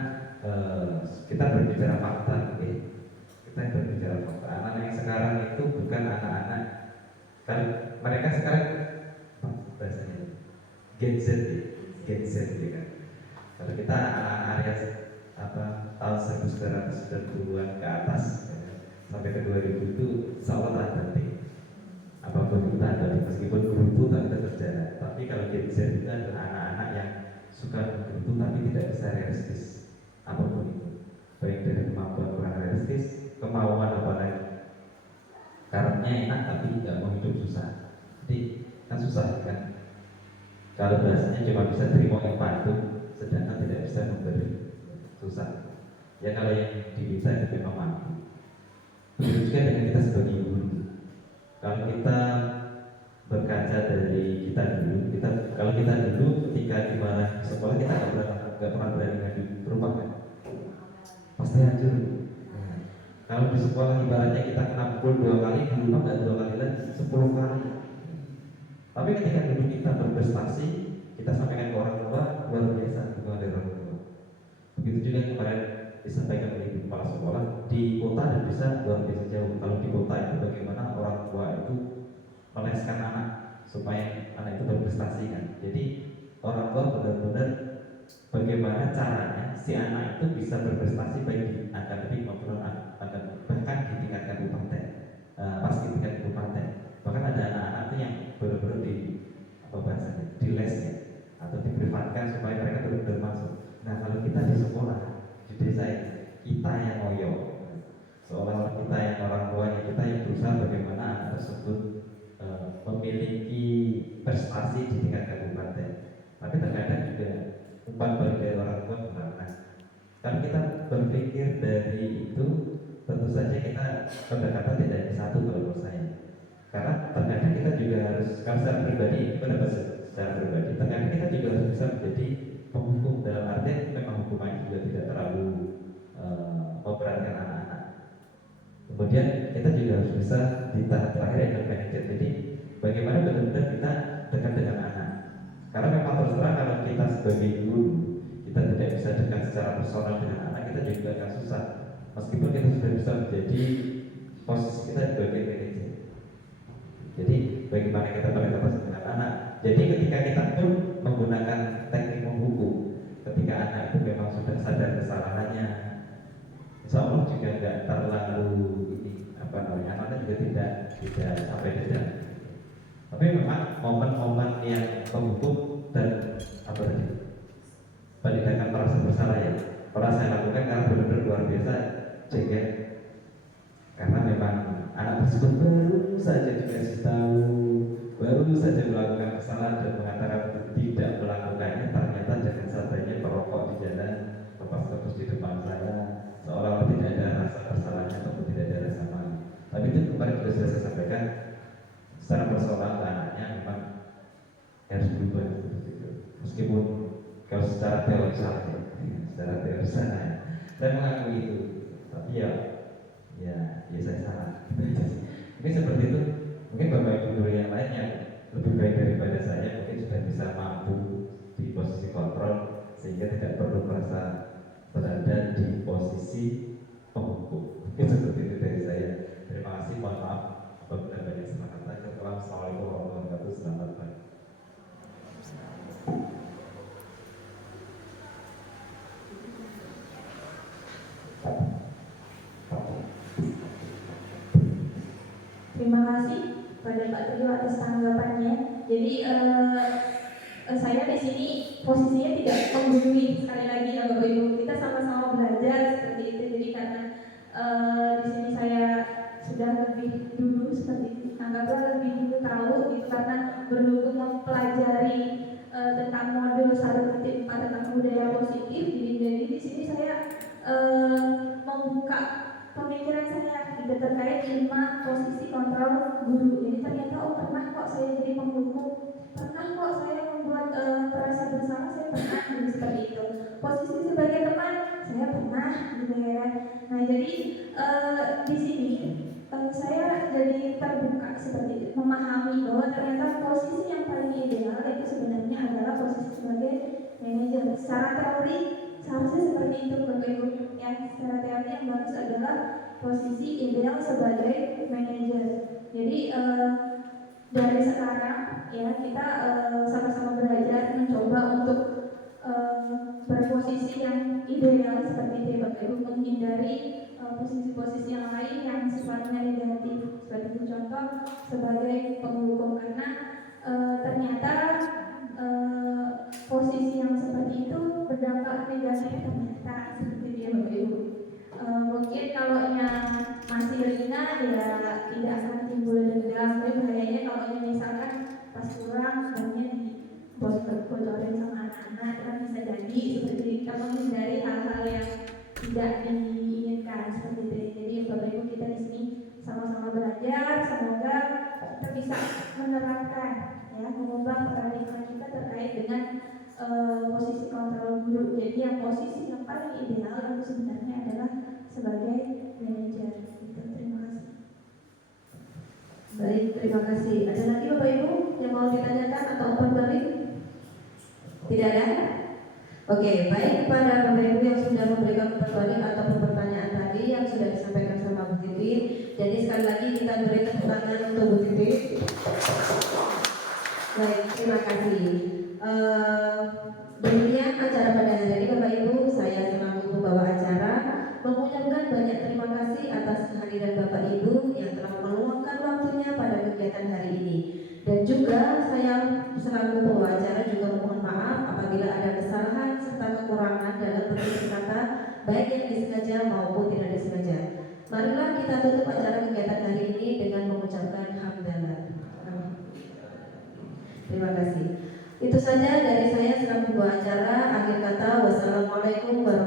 kita berbicara fakta, kita berbicara fakta. Anak-anak yang sekarang itu bukan anak-anak, kan mereka sekarang bahasanya Gen Z ya kan. Kalau kita anak-anak area tahun 1990-an ke atas ya, sampai ke 2000 itu sangat terhenti. Apapun kita ada, meskipun beruntung tapi tetap berjalan. Tapi kalau Gen Z itu adalah anak-anak yang suka beruntung tapi tidak bisa realistis apapun itu, baik dari kemampuan kurang realistis, kemauan apa lagi, karetnya enak tapi tidak mau hidup susah. Jadi kan susah kan. Kalau bahasanya cuma bisa terima yang patuh, sedangkan tidak bisa memberi, susah. Ya kalau yang diminta itu memang mampu. Begitu juga dengan kita sebagai guru. Kalau kita berkaca dari kita dulu, kalau kita dulu ketika dimarahi di sekolah kita nggak pernah berani ngadu rumah kan, pasti hancur. Kalau di sekolah ibaratnya kita kena pukul 2 kali, di rumah nggak 2 kali lagi, 10 kali. Tapi ketika dulu kita berprestasi, kita sampaikan ke orang tua, luar biasa dukungan dari orang tua. Begitu juga yang kemarin disampaikan oleh Ibu Kepala Sekolah, di kota dan desa luar biasa jauh. Kalau di kota itu bagaimana orang tua itu meleskan anak supaya anak itu berprestasi kan. Jadi orang tua benar-benar bagaimana caranya si anak itu bisa berprestasi baik di akademik maupun bahkan di tingkat kabupaten, pas di tingkat kabupaten. Bahkan ada anak-anak itu yang benar-benar di di les ya, atau diprivatkan supaya mereka benar-benar masuk. Nah kalau kita di sekolah di desa ini, kita yang ngoyo, seolah-olah kita yang orang tuanya, kita yang berusaha bagaimana anak tersebut memiliki prestasi di tingkat kabupaten. Tapi terkadang juga umpan balik dari orang tua karena kalau kita berpikir dari itu, tentu saja kita pendekatan tidak S1 kalau menurut saya. Karena terkadang kita juga harus, kalau secara pribadi, pendapat secara pribadi, terkadang kita juga harus bisa menjadi penghukum, dalam artian memang hukumannya juga tidak terlalu memberatkan anak-anak. Kemudian kita juga harus bisa di tahap terakhir yang manajer. Jadi bagaimana benar-benar kita dekat dengan anak. Karena memang terus terang kalau kita sebagai guru kita tidak bisa dekat secara personal dengan anak, kita juga akan susah. Meskipun kita sudah bisa menjadi posisi kita di bagian manajer. Jadi bagaimana kita berinteraksi dengan anak. Jadi ketika kita pun menggunakan teknik menghukum, ketika anak itu memang sudah sadar kesalahannya, insya Allah juga tidak terlalu anaknya juga tidak sampai dendam. Tapi memang momen-momen yang menghukum dan pendidikan merasa bersalah ya, pernah saya lakukan karena benar-benar luar biasa jengkel. Karena memang anak tersebut baru saja dikasih tahu, baru saja melakukan kesalahan dan mengatakan tidak melakukannya, ternyata dengan sadanya merokok di jalan, lepas-lepas di depan saya, seolah-olah tidak ada rasa bersalahnya ataupun tidak ada rasa malu. Tapi itu kemarin sudah saya sampaikan secara personal ke anaknya, memang harus berubah seperti itu. Meskipun kalau secara teori salah, secara teori salah, saya mengakui itu, tapi ya saya salah. Mungkin seperti itu. Mungkin bapak ibu guru yang lain yang lebih baik daripada saya mungkin sudah bisa mampu di posisi kontrol sehingga tidak perlu merasa berada di posisi penghukum. Mungkin seperti itu dari saya. Terima kasih. Mohon maaf apabila banyak salah kata. Assalamualaikum warahmatullahi wabarakatuh. Selamat pagi. Terima kasih pada Pak Trio atas tanggapannya. Jadi saya di sini posisinya tidak menggurui, sekali lagi ya Bapak Ibu, kita sama-sama belajar seperti itu. Jadi karena di sini saya sudah lebih dulu seperti itu, anggaplah lebih dulu tahu gitu, karena berhubung mempelajari tentang modul 1.4 tentang budaya positif. Jadi di sini saya membuka pemikiran saya gitu terkait 5 posisi kontrol guru. Jadi ternyata pernah kok saya jadi penghukum, pernah kok saya membuat merasa bersalah, saya pernah gitu, seperti itu. Posisi sebagai teman saya pernah gitu ya. Nah jadi di sini saya jadi terbuka seperti itu, memahami bahwa ternyata posisi yang paling ideal itu sebenarnya adalah posisi sebagai manajer. Secara teori seharusnya seperti itu Bapak Ibu. Yang secara teori yang bagus adalah posisi ideal sebagai manajer. Jadi dari sekarang ya kita sama-sama belajar mencoba untuk berposisi yang ideal seperti itu Bapak Ibu, menghindari posisi-posisi yang lain yang sifatnya negatif. Seperti itu contoh sebagai penghukum, karena ternyata posisi yang seperti itu berdampak negatif ternyata seperti itu ya Bapak Ibu. Mungkin kalau yang masih ringan ya tidak akan timbul dendam, tapi bahayanya kalau misalkan pas pulang sebenarnya di bocorin sama anak-anak, kan bisa jadi seperti kita menghindari hal-hal yang tidak diinginkan seperti itu. Jadi Bapak Ibu kita di sini sama-sama belajar, semoga kita bisa menerapkan ya, mengubah paradigma kita terkait dengan posisi kontrol guru. Jadi yang posisi yang paling ideal itu sebenarnya adalah sebagai manajer. Gitu. Terima kasih. Baik, terima kasih. Ada lagi Bapak Ibu yang mau ditanyakan atau open balik? Tidak ada? Oke, baik kepada Bapak Ibu yang sudah memberikan open balik ataupun pertanyaan tadi yang sudah disampaikan sama Bu Titi. Jadi sekali lagi kita beri tepuk tangan untuk Bu Titi. Baik, terima kasih. Demikian acara pada hari ini Bapak Ibu, saya selaku pembawa acara mengucapkan banyak terima kasih atas kehadiran Bapak Ibu yang telah meluangkan waktunya pada kegiatan hari ini. Dan juga saya selaku pembawa acara juga mohon maaf apabila ada kesalahan serta kekurangan dalam bertutur kata, baik yang disengaja maupun tidak disengaja. Marilah kita tutup acara kegiatan hari ini dengan mengucapkan hamdalah. Terima kasih. Itu saja dari saya selaku pembawa acara. Akhir kata, wassalamualaikum warahmatullahi wabarakatuh.